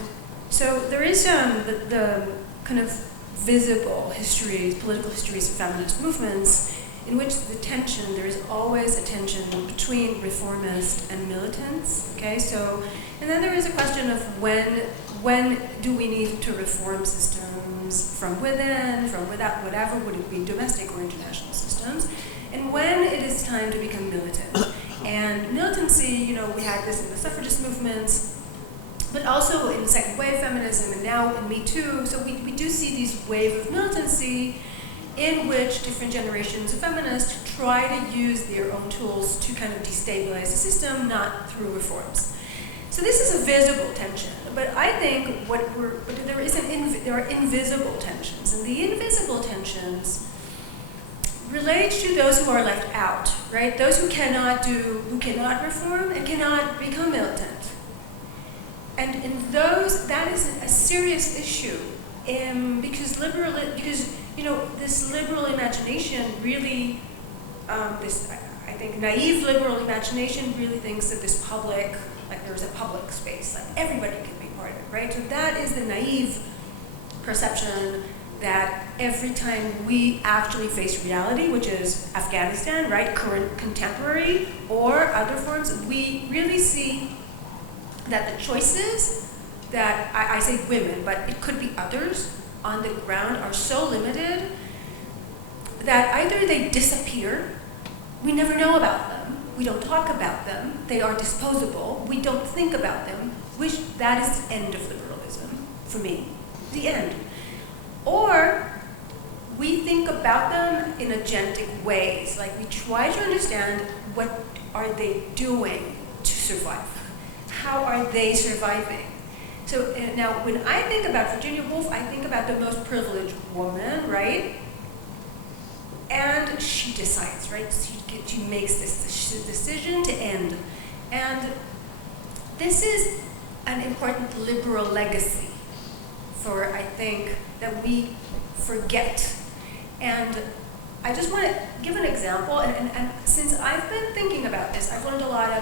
so there is the kind of visible histories, political histories of feminist movements, in which there is always a tension between reformists and militants. Okay, so, and then there is a question of when do we need to reform systems from within, from without, whatever, would it be domestic or international systems, and when it is time to become militant. And militancy, we had this in the suffragist movements, but also in the second wave feminism, and now in Me Too. So we do see these waves of militancy in which different generations of feminists try to use their own tools to kind of destabilize the system, not through reforms. So this is a visible tension, but I think there are invisible tensions, and the invisible tensions relate to those who are left out, right? Those who cannot reform and cannot become militant. And in those, that is a serious issue, because this liberal imagination really, I think naive liberal imagination really thinks that this public, like there's a public space, like everybody can be part of it, right? So that is the naive perception that every time we actually face reality, which is Afghanistan, right, current, contemporary, or other forms, we really see that the choices that, I say women, but it could be others on the ground are so limited that either they disappear, we never know about them, we don't talk about them, they are disposable, we don't think about them, that is the end of liberalism, for me, the end. Or we think about them in agentic ways, like we try to understand what are they doing to survive. How are they surviving? So now when I think about Virginia Woolf, I think about the most privileged woman, right? And she decides, right? She makes this decision to end. And this is an important liberal legacy for, I think, that we forget. And I just want to give an example, and since I've been thinking about this, I've learned a lot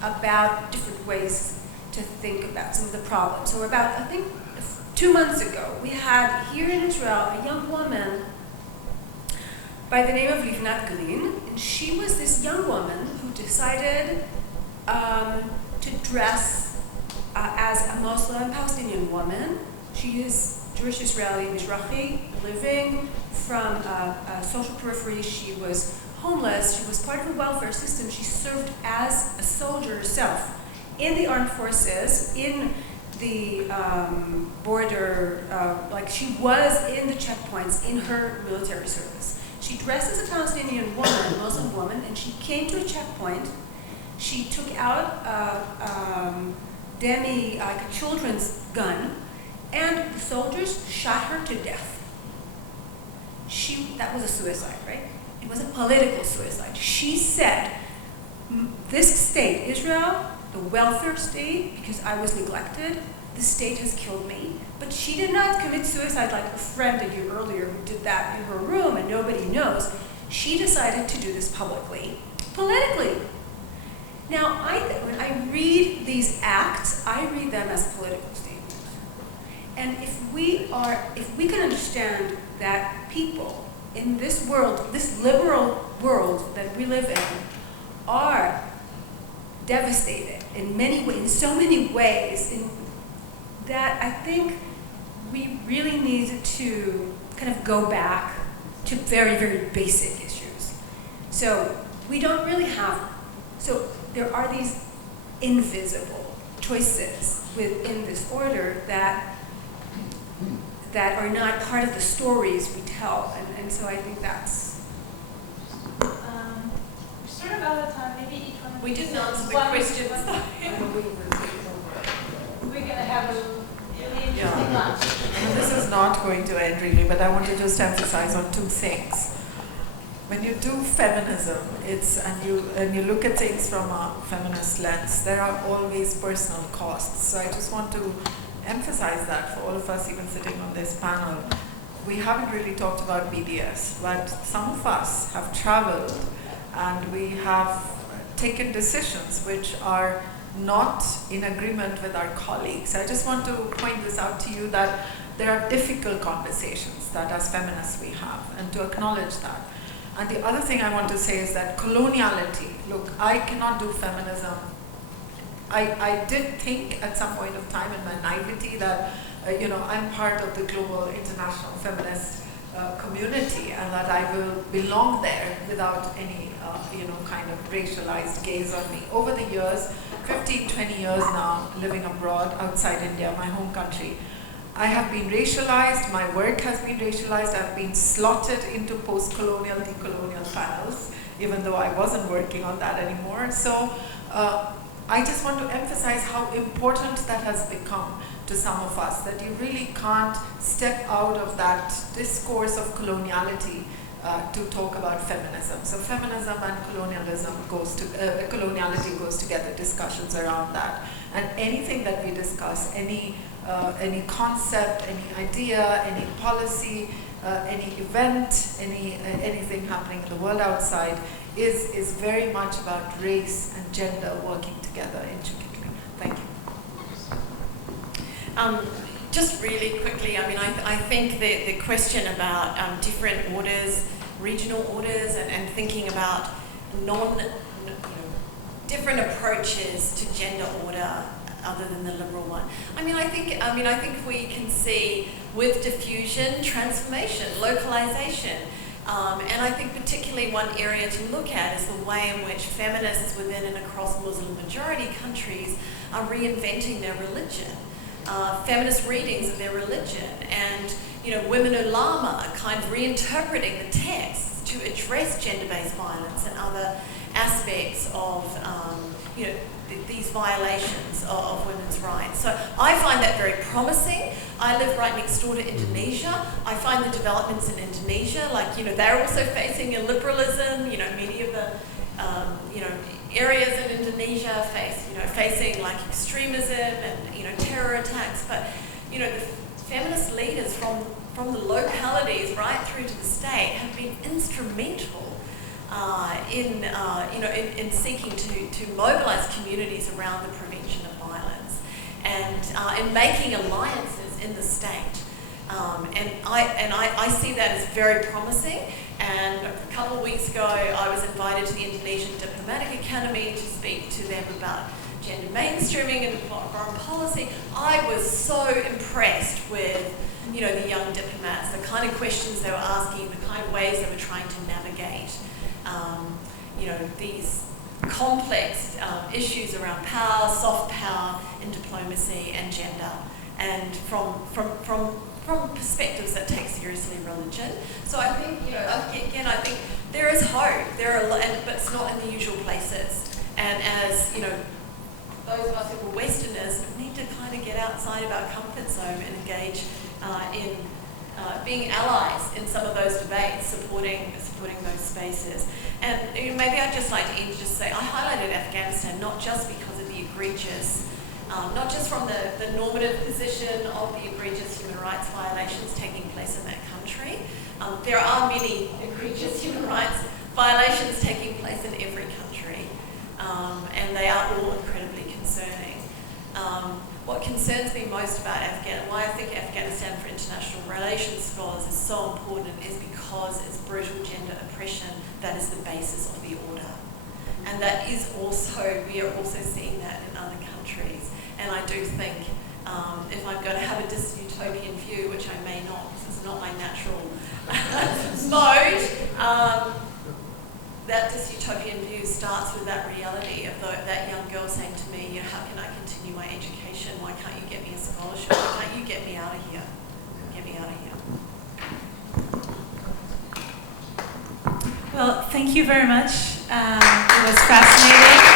about different ways to think about some of the problems. So about, I think, 2 months ago, we had here in Israel a young woman by the name of Leonard, and she was this young woman who decided to dress as a Muslim Palestinian woman. She is Jewish Israeli Mizrahi, living from a social periphery. She was homeless. She was part of a welfare system. She served as a soldier herself in the armed forces, in the border, like she was in the checkpoints in her military service. She dressed as a Palestinian woman, Muslim woman, and she came to a checkpoint. She took out like a children's gun, and the soldiers shot her to death. That was a suicide, right? It was a political suicide. She said, this state, Israel, the welfare state, because I was neglected, the state has killed me. But she did not commit suicide like a friend a year earlier who did that in her room and nobody knows. She decided to do this publicly, politically. Now, when I read these acts, I read them as political statements. And if we can understand that people in this world, this liberal world that we live in, are devastated in many ways, in so many ways, that I think we really need to kind of go back to very, very basic issues. So we don't really have, so there are these invisible choices within this order that are not part of the stories we tell, and so I think that's. We're sort of out of time. Maybe each one. We didn't answer the one- questions. We're gonna have a really interesting lunch. This is not going to end really, but I want to just emphasize on two things. When you do feminism, and you look at things from a feminist lens, there are always personal costs. So I just want to emphasize that for all of us even sitting on this panel. We haven't really talked about BDS, but some of us have traveled and we have taken decisions which are not in agreement with our colleagues. I just want to point this out to you that there are difficult conversations that as feminists we have, and to acknowledge that. And the other thing I want to say is that coloniality, look, I cannot do feminism. I did think at some point of time in my naivety that, I'm part of the global international feminist community and that I will belong there without any, kind of racialized gaze on me. Over the years, 15, 20 years now, living abroad outside India, my home country, I have been racialized, my work has been racialized, I've been slotted into post-colonial, decolonial panels, even though I wasn't working on that anymore. So I just want to emphasize how important that has become to some of us, that you really can't step out of that discourse of coloniality to talk about feminism. So feminism and colonialism coloniality goes together, discussions around that. And anything that we discuss, any concept, any idea, any policy, any event, anything happening in the world outside is very much about race and gender working together intricately. Thank you. Just really quickly, I think the question about different orders, regional orders, and thinking about different approaches to gender order other than the liberal one. I think we can see with diffusion, transformation, localization. And I think particularly one area to look at is the way in which feminists within and across Muslim majority countries are reinventing their religion. Feminist readings of their religion, and women ulama are kind of reinterpreting the texts to address gender-based violence and other aspects of these violations of women's rights. So I find that very promising. I live right next door to Indonesia. I find the developments in Indonesia, they're also facing illiberalism. Many of the areas in Indonesia facing extremism and terror attacks. But the feminist leaders from the localities right through to the state have been instrumental in seeking to mobilize communities around the prevention of violence and in making alliances in the state. And I see that as very promising. And a couple of weeks ago, I was invited to the Indonesian Diplomatic Academy to speak to them about gender mainstreaming and foreign policy. I was so impressed with the young diplomats, the kind of questions they were asking, the kind of ways they were trying to navigate these complex issues around power, soft power, and diplomacy and gender, and from perspectives that take seriously religion. So I think, again, I think there is hope. There are, but it's not in the usual places. And as those of us who are Westerners need to kind of get outside of our comfort zone and engage in being allies in some of those debates, supporting those spaces. And maybe I'd just like to end just say I highlighted Afghanistan not just because of the egregious, not just from the normative position of the egregious human rights violations taking place in that country. There are many egregious human rights violations taking place in every country, and they are all incredibly concerning. What concerns me most about Afghanistan, why I think Afghanistan for international relations scholars is so important, is because it's brutal gender oppression that is the basis of the order. And that is also, we are also seeing that in other countries. And I do think if I'm going to have a dystopian view, which I may not, because it's not my natural mode, that dystopian view starts with that reality of that young girl saying to me, you know, how can I continue my education? Why can't you get me a scholarship? Why can't you get me out of here? Get me out of here. Well, thank you very much. It was fascinating.